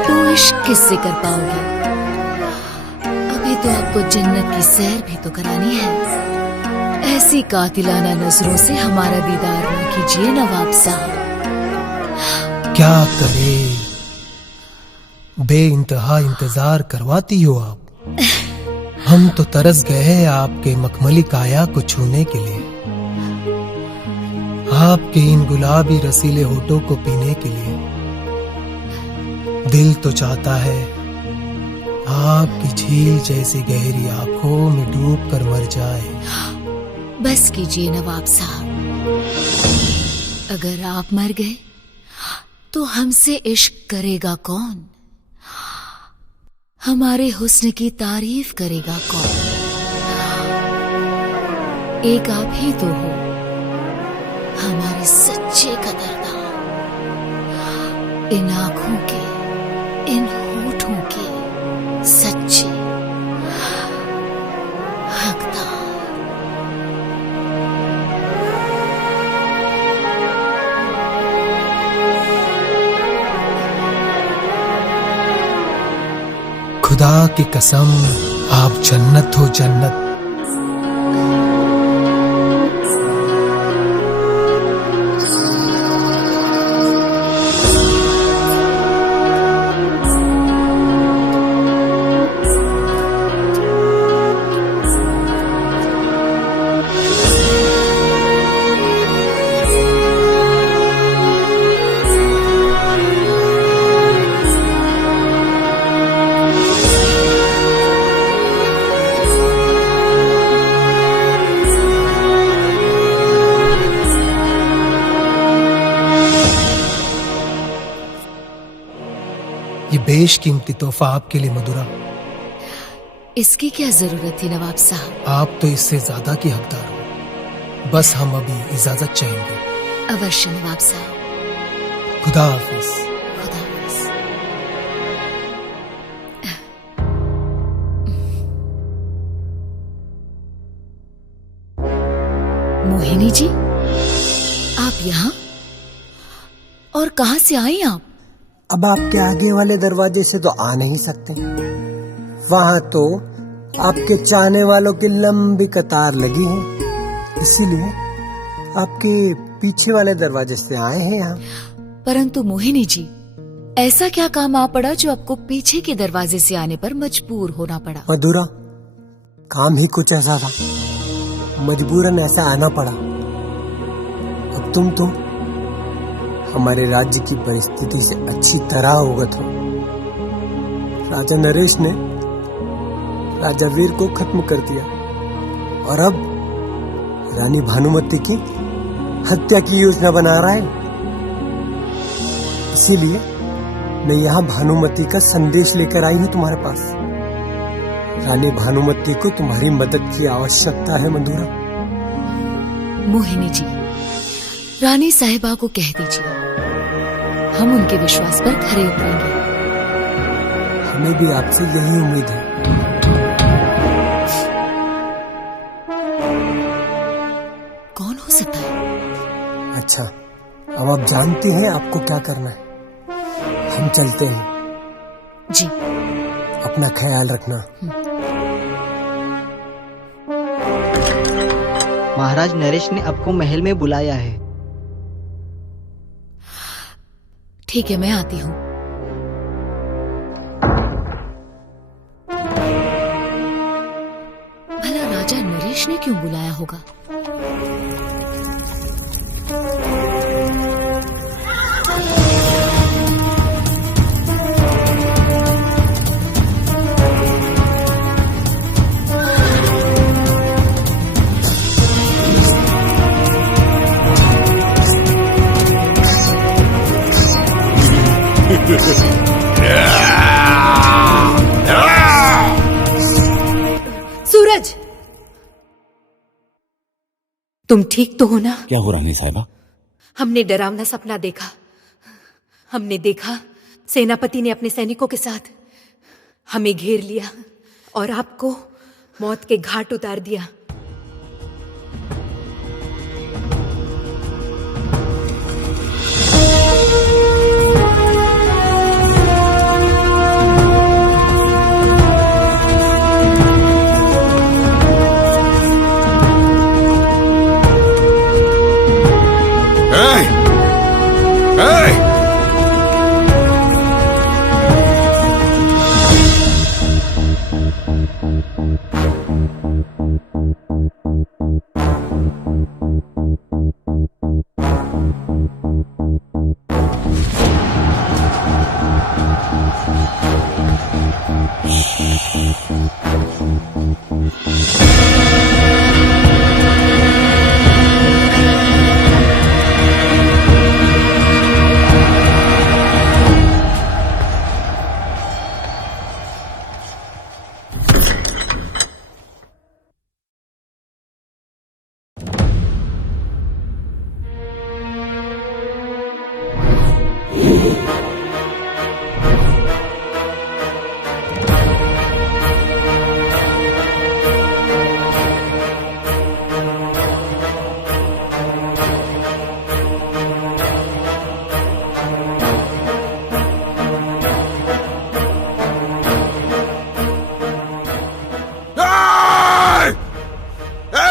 तो इश्क किससे कर पाओगे? अभी तो आपको जन्नत की सैर भी तो करानी है। ऐसी कातिलाना नजरों से हमारा दीदार न कीजिए नवाब साहब। क्या करे, बेइंतहा इंतजार करवाती हो आप। हम तो तरस गए हैं आपके मखमली काया को छूने के लिए, आपके इन गुलाबी रसीले होठों को पीने के लिए। दिल तो चाहता है आपकी झील जैसी गहरी आंखों में डूब कर मर जाए। बस कीजिए नवाब साहब, अगर आप मर गए तो हमसे इश्क करेगा कौन? हमारे हुस्न की तारीफ करेगा कौन? एक आप ही तो हो हमारे सच्चे कदरदान, इन आंखों के, इन होठों के सच्चे हकदार। खुदा की कसम, आप जन्नत हो जन्नत। ये बेशकीमती तोहफा आपके लिए मधुरा। इसकी क्या जरूरत थी नवाब साहब? आप तो इससे ज्यादा की हकदार हो। बस हम अभी इजाजत चाहेंगे। अवश्य नवाब साहब। खुदा हाफिज। खुदा हाफिज। मोहिनी जी, आप यहाँ? और कहाँ से आई आप? अब आपके आगे वाले दरवाजे से तो आ नहीं सकते। वहां तो आपके चाहने वालों की लंबी कतार लगी है, इसीलिए आपके पीछे वाले दरवाजे से आए हैं यहाँ। परंतु मोहिनी जी, ऐसा क्या काम आ पड़ा जो आपको पीछे के दरवाजे से आने पर मजबूर होना पड़ा? मधुरा, काम ही कुछ ऐसा था, मजबूरन ऐसा आना पड़ा। अब तुम तो हमारे राज्य की परिस्थिति से अच्छी तरह अवगत हो। राजा नरेश ने राजा वीर को खत्म कर दिया और अब रानी भानुमति की हत्या की योजना बना रहा है। इसीलिए मैं यहाँ भानुमति का संदेश लेकर आई हूँ तुम्हारे पास। रानी भानुमति को तुम्हारी मदद की आवश्यकता है मधुरा। मोहिनी जी, रानी साहिबा को कह दीजिए, हम उनके विश्वास पर खरे उतरेंगे। हमें भी आपसे यही उम्मीद है। कौन हो सकता है? अच्छा, अब आप जानते हैं आपको क्या करना है। हम चलते हैं। जी। अपना ख्याल रखना। महाराज नरेश ने आपको महल में बुलाया है। ठीक है, मैं आती हूँ। भला राजा नरेश ने क्यों बुलाया होगा? सूरज, तुम ठीक तो हो ना? क्या हो रानी साहिबा? हमने डरावना सपना देखा। हमने देखा सेनापति ने अपने सैनिकों के साथ हमें घेर लिया और आपको मौत के घाट उतार दिया।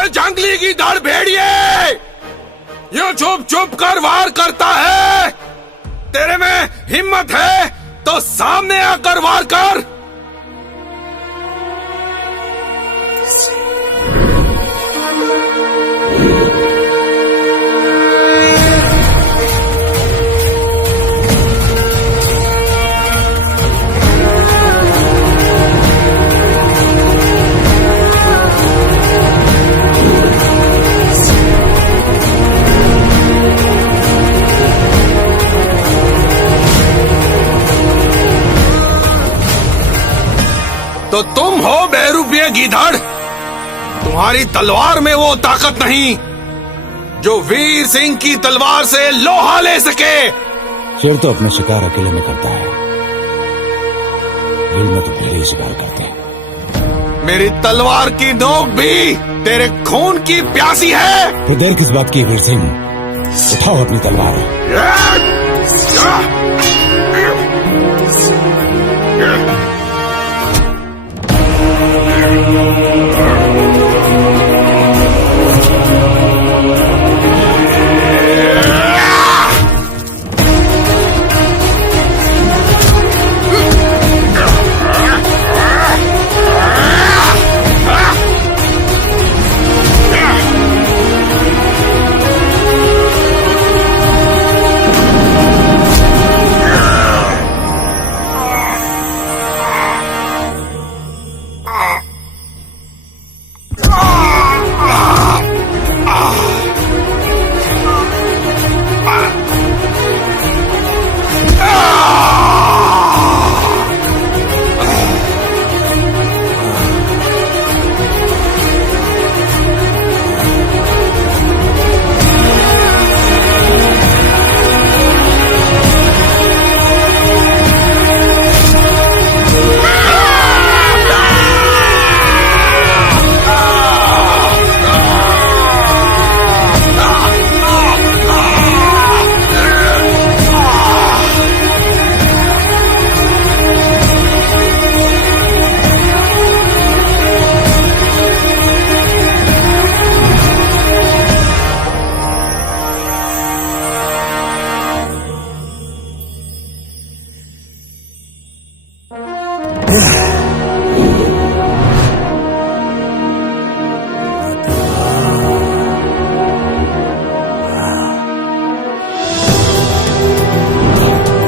जंगली की धड़ भेड़िए, यूं चुप चुप कर वार करता है। तेरे में हिम्मत है तो सामने आकर वार कर। तो तुम हो बेरुपये गीधड़। तुम्हारी तलवार में वो ताकत नहीं जो वीर सिंह की तलवार से लोहा ले सके। शेर तो अपना शिकार अकेले में करता है, भील में तो पहले ही शिकार करते हैं। मेरी तलवार की नोक भी तेरे खून की प्यासी है। फिर देर किस बात की वीर सिंह, उठाओ अपनी तलवार।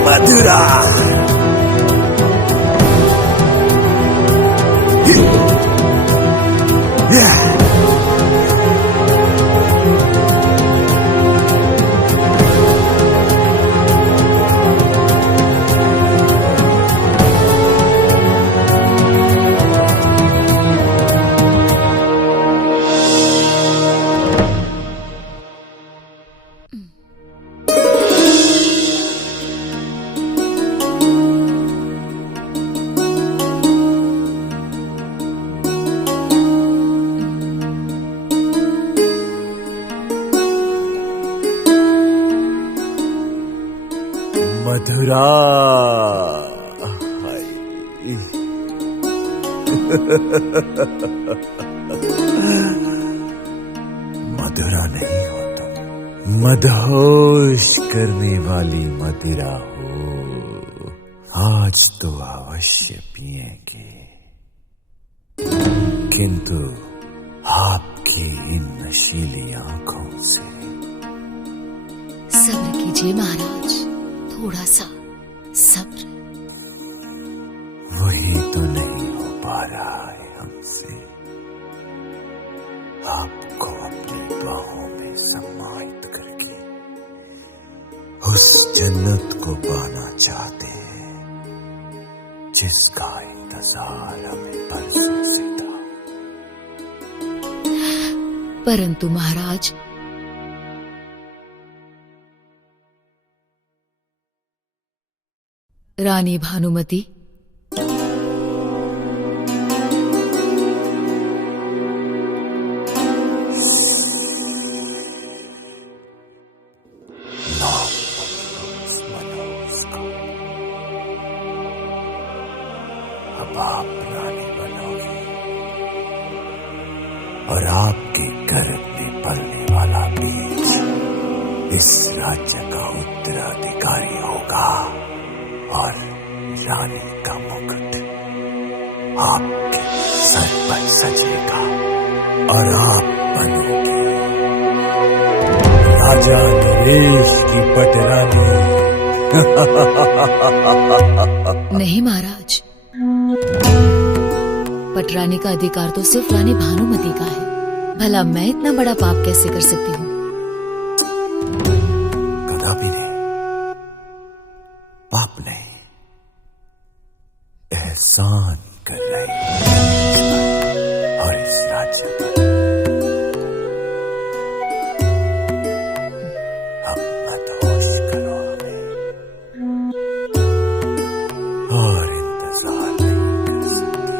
मथुरा। मथुरा। मधुरा नहीं हो तुम, मदहोश करने वाली मदिरा हो। आज तो अवश्य पिएंगे, किंतु आपकी इन नशीली आंखों से। सब्र कीजिए महाराज, थोड़ा सा सब्र। वही तो नहीं हो पा रहा है हमसे। आपको अपनी बाहों में समाहित करके उस जन्नत को पाना चाहते हैं जिसका इंतजार हमें बरसों से था। परंतु महाराज, रानी भानुमति अब आप रानी बनोगे और आपके गर्भ में पलने वाला बीज इस राज्य का उत्तराधिकारी होगा और रानी का मुकुट आपके सर पर सजेगा और आप बनोगे राजा नरेश की पटरानी। नहीं महाराज, पटरानी का अधिकार तो सिर्फ रानी भानुमति का है। भला मैं इतना बड़ा पाप कैसे कर सकती हूँ? कदापि नहीं, पाप नहीं, एहसान कर रही है और इस राज्य पर अब मत होश करो हमें और इंतजार नहीं कर सकती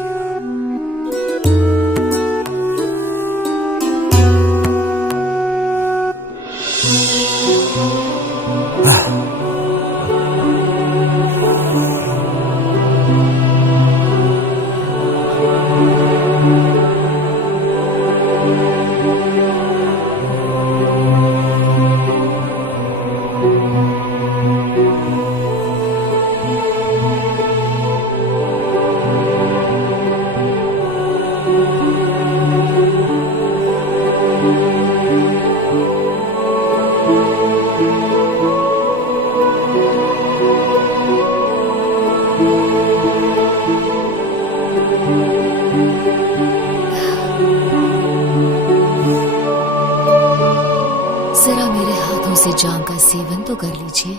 जरा मेरे हाथों से जाम का सेवन तो कर लीजिए।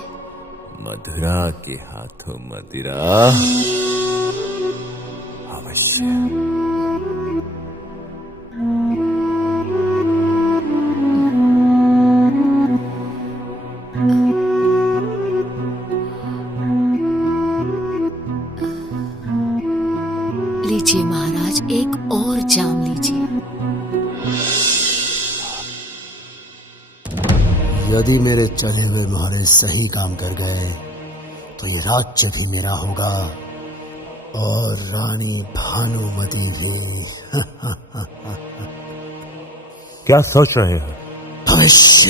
मधुरा के हाथों मदिरा अवश्य। लीजिए महाराज, एक और जाम लीजिए। यदि मेरे चले हुए मोहरे सही काम कर गए तो ये राज्य भी मेरा होगा और रानी भानुमति भी। क्या सोच रहे हो? भविष्य।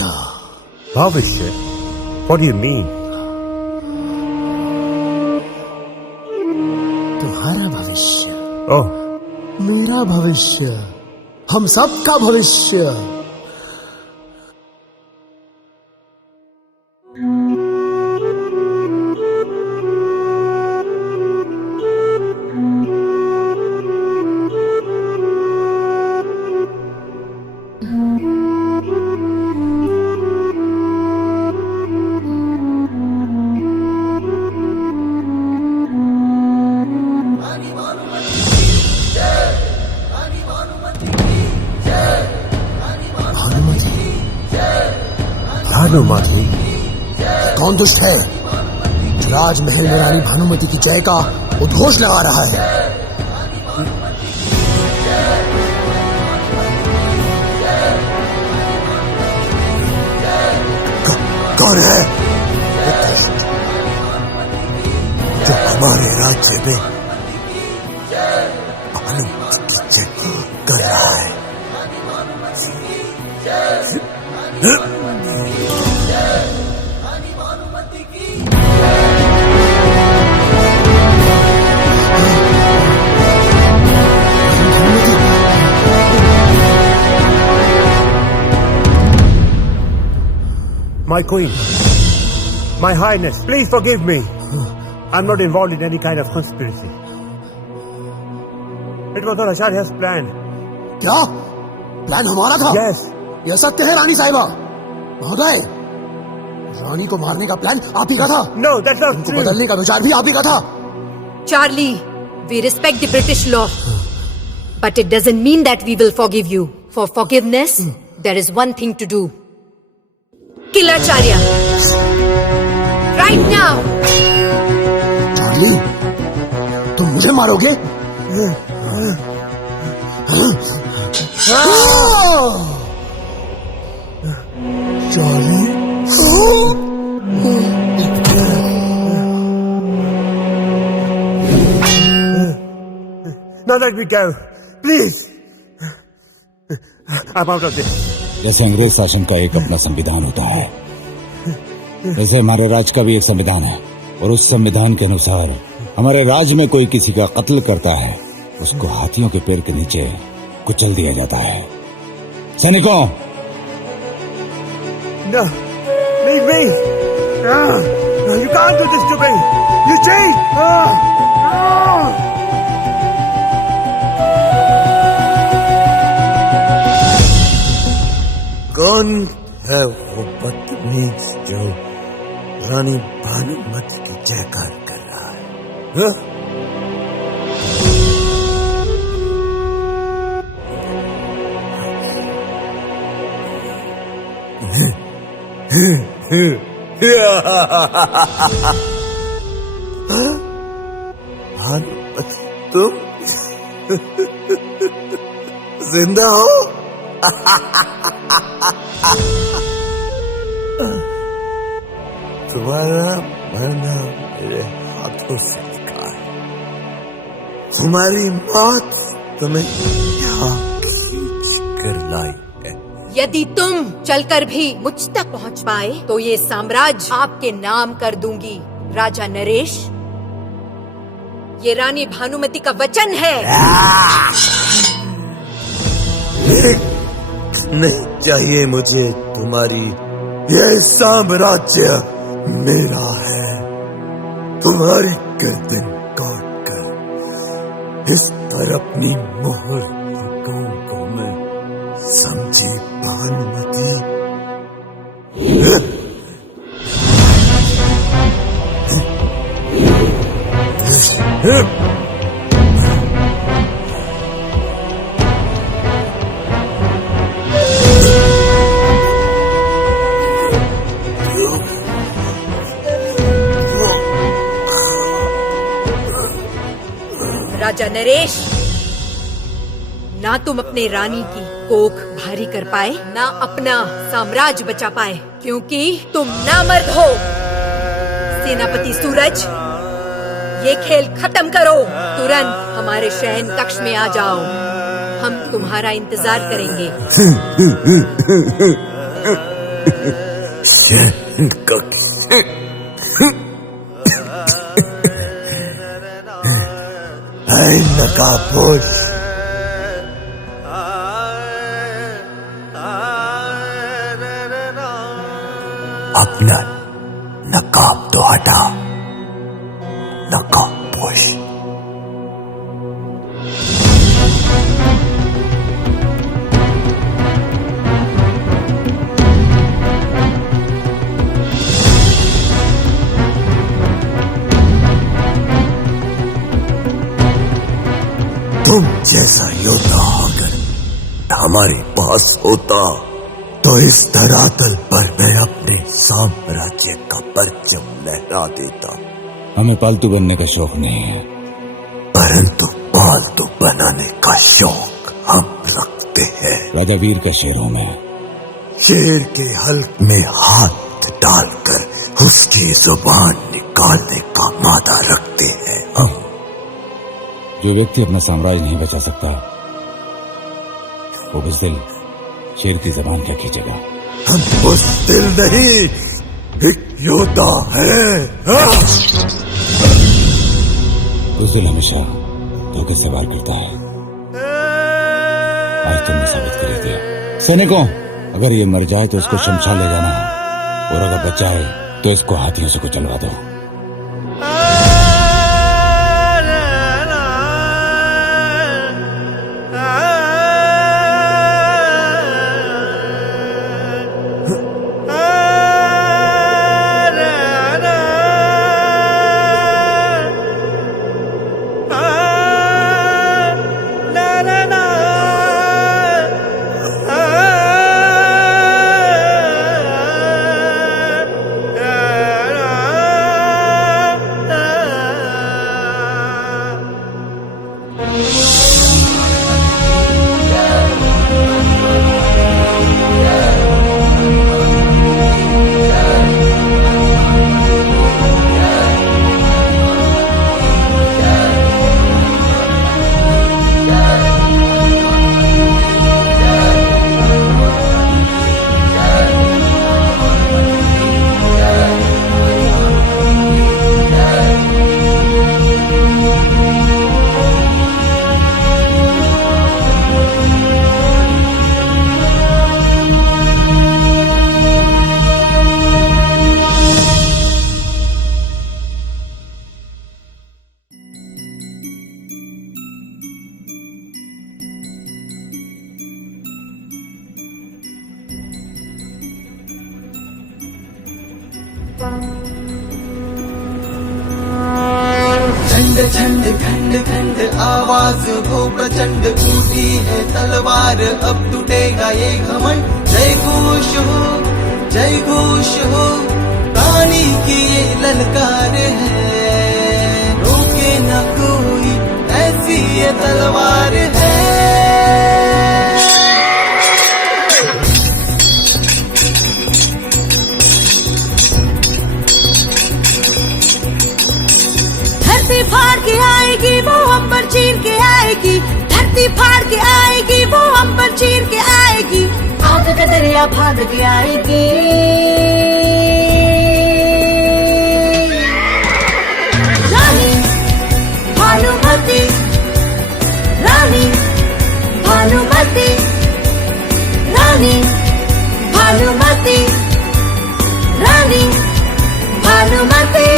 भविष्य? What do you mean? तुम्हारा भविष्य। ओह, मेरा भविष्य, हम सबका भविष्य। भानुमति? कौन दुष्ट है जो राजमहल में रानी भानुमति की जय का उद्घोष लगा रहा है? कौन है वो दुष्ट जो हमारे राज्य में भानुमति की जय कर रहा है? My queen, my highness, please forgive me. I'm not involved in any kind of conspiracy. It was all Acharya's plan. क्या? प्लान हमारा था? Yes. यह सत्य है रानी साहिबा। महोदय, रानी को मारने का प्लान आप ही का था। No, that's not true. बदलने का विचार भी आप ही का था। Charlie, we respect the British law, but it doesn't mean that we will forgive you. For forgiveness, there is one thing to do. Kill Acharya. Right now. Charlie, तुम मुझे मारोगे? Charlie, Now let me go, please. I'm out of this. जैसे अंग्रेज शासन का एक अपना संविधान होता है, वैसे हमारे राज्य का भी एक संविधान है, और उस संविधान के अनुसार हमारे राज्य में कोई किसी का कत्ल करता है, उसको हाथियों के पैर के नीचे कुचल दिया जाता है। सैनिकों, No, leave me. You can't do this to me. You cheat. कौन है वो बदतमीज जो रानी भानुमति की जयकार कर रहा है? भानुमति तुम जिंदा हो? तुम्हारा मरना मेरे हाथों से लिखा है। तुम्हारी मौत तुम्हें यहाँ खींच कर लाई है। यदि तुम चलकर भी मुझ तक पहुंच पाए तो ये साम्राज्य आपके नाम कर दूंगी राजा नरेश। ये रानी भानुमति का वचन है। नहीं चाहिए मुझे तुम्हारी, यह साम्राज्य मेरा है। तुम्हारी गर्दन काट कर इस पर अपनी मोहर लगाऊंगा मैं, समझी भानुमति? राजा नरेश, ना तुम अपने रानी की कोख भारी कर पाए, ना अपना साम्राज्य बचा पाए, क्योंकि तुम नामर्द हो। सेनापति सूरज, ये खेल खत्म करो। तुरंत हमारे शयन कक्ष में आ जाओ, हम तुम्हारा इंतजार करेंगे। शयन कक्ष? नकाबपोश, अपना नकाब तो हटा, नकाबपोश। तुम जैसा योद्धा अगर हमारे पास होता तो इस धरातल पर मैं अपने साम्राज्य का परचम लहरा देता। हमें पालतू बनने का शौक नहीं है, परंतु पालतू बनाने का शौक हम रखते हैं। राजा वीर का शेर हूं मैं। शेर के हल्क में हाथ डालकर उसकी जुबान निकालने का मादा रखते हैं हम। जो व्यक्ति अपना साम्राज्य नहीं बचा सकता वो बुज़दिल शेर की जबान क्या खींचेगा? हम बुज़दिल नहीं, एक योद्धा है। बुज़दिल हमेशा धोखे से वार करता है, आज तुमने साबित कर दिया। सैनिकों, अगर ये मर जाए तो इसको शमशान ले जाना, और अगर बचा है तो इसको हाथियों से कुचलवा दो। झंड झंड खंड खंड आवाज हो प्रचंड, टूटी है तलवार अब टूटेगा ये घमंड। जय घोष हो जय घोष हो, रानी की ये ललकार है, रोके न कोई ऐसी ये तलवार है। धरती फाड़ के आएगी वो अंबर चीर के आएगी, धरती फाड़ के आएगी वो अंबर चीर के आएगी, आग का दरिया फाड़ के आएगी। रानी भानुमति, रानी भानुमति, रानी भानुमति, रानी भानुमति।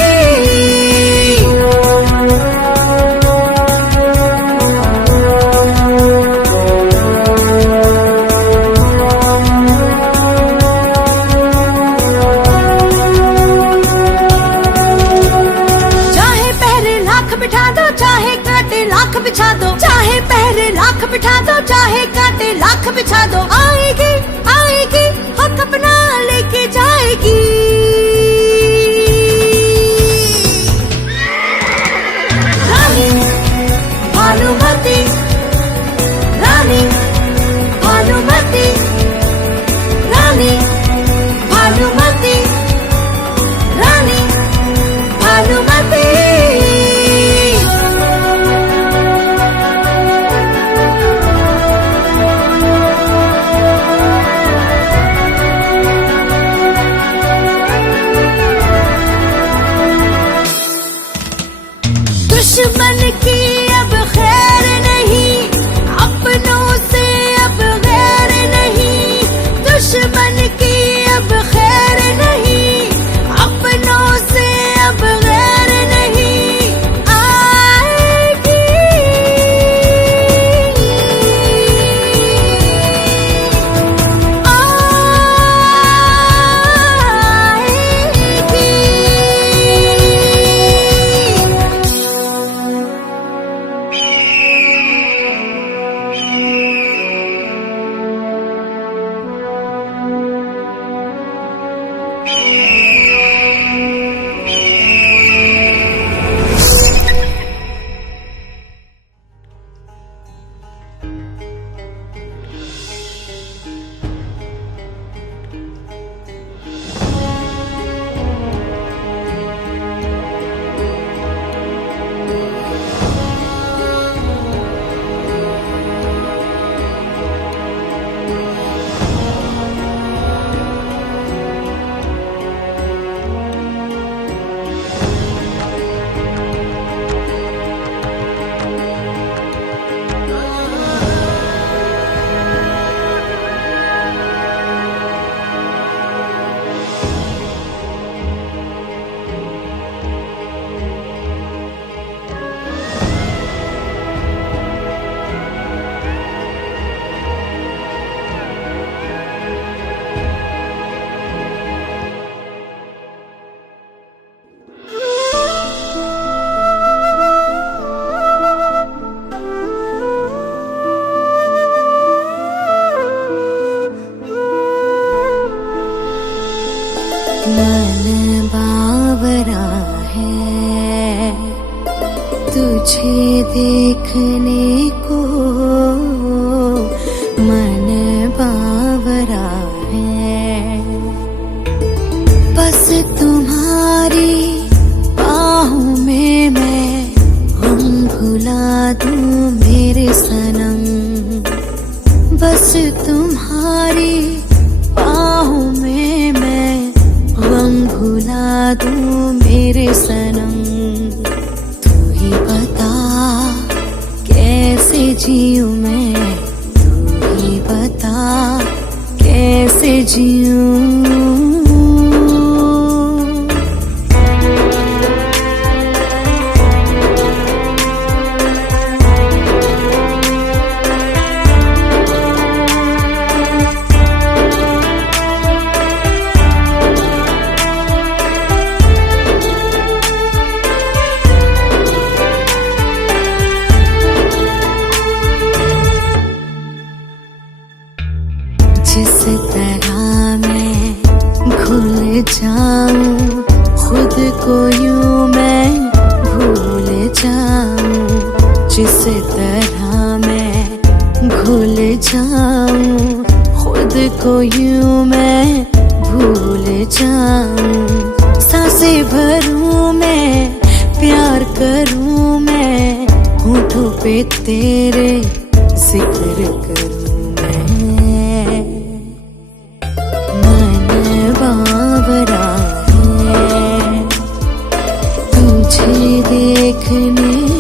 बिछा दो, चाहे पहरे लाख बिठा दो, चाहे कांटे लाख बिछा दो, आएगी आएगी हक अपना लेके जाएगी। रानी भानुमति, रानी भानुमति, रानी भानुमति, रानी भानुमति। दुश्मन की अब खैर नहीं, अपनों से अब गैर नहीं, दुश्मन की अब खैर नहीं, अपनों से अब गैर नहीं, आएगी मन बावरा है तुझे देखने को, मन बावरा है बस तुम्हारी बाहों में मैं गम भुला दूं मेरे सनम, बस तुम्हारी बाहों में मैं गम भुला दूं मेरे सनम। तू ही बता कैसे जीऊं मैं, तू ही बता कैसे जीऊं। जिस तरह मैं जिस तरह मैं भूल जाऊं खुद को यूं मैं भूल जाऊं। सांसें भरूं मैं प्यार करूं मैं होठों पे तेरे जिक्र करूं मैं। मन बावरा है तुझे देखने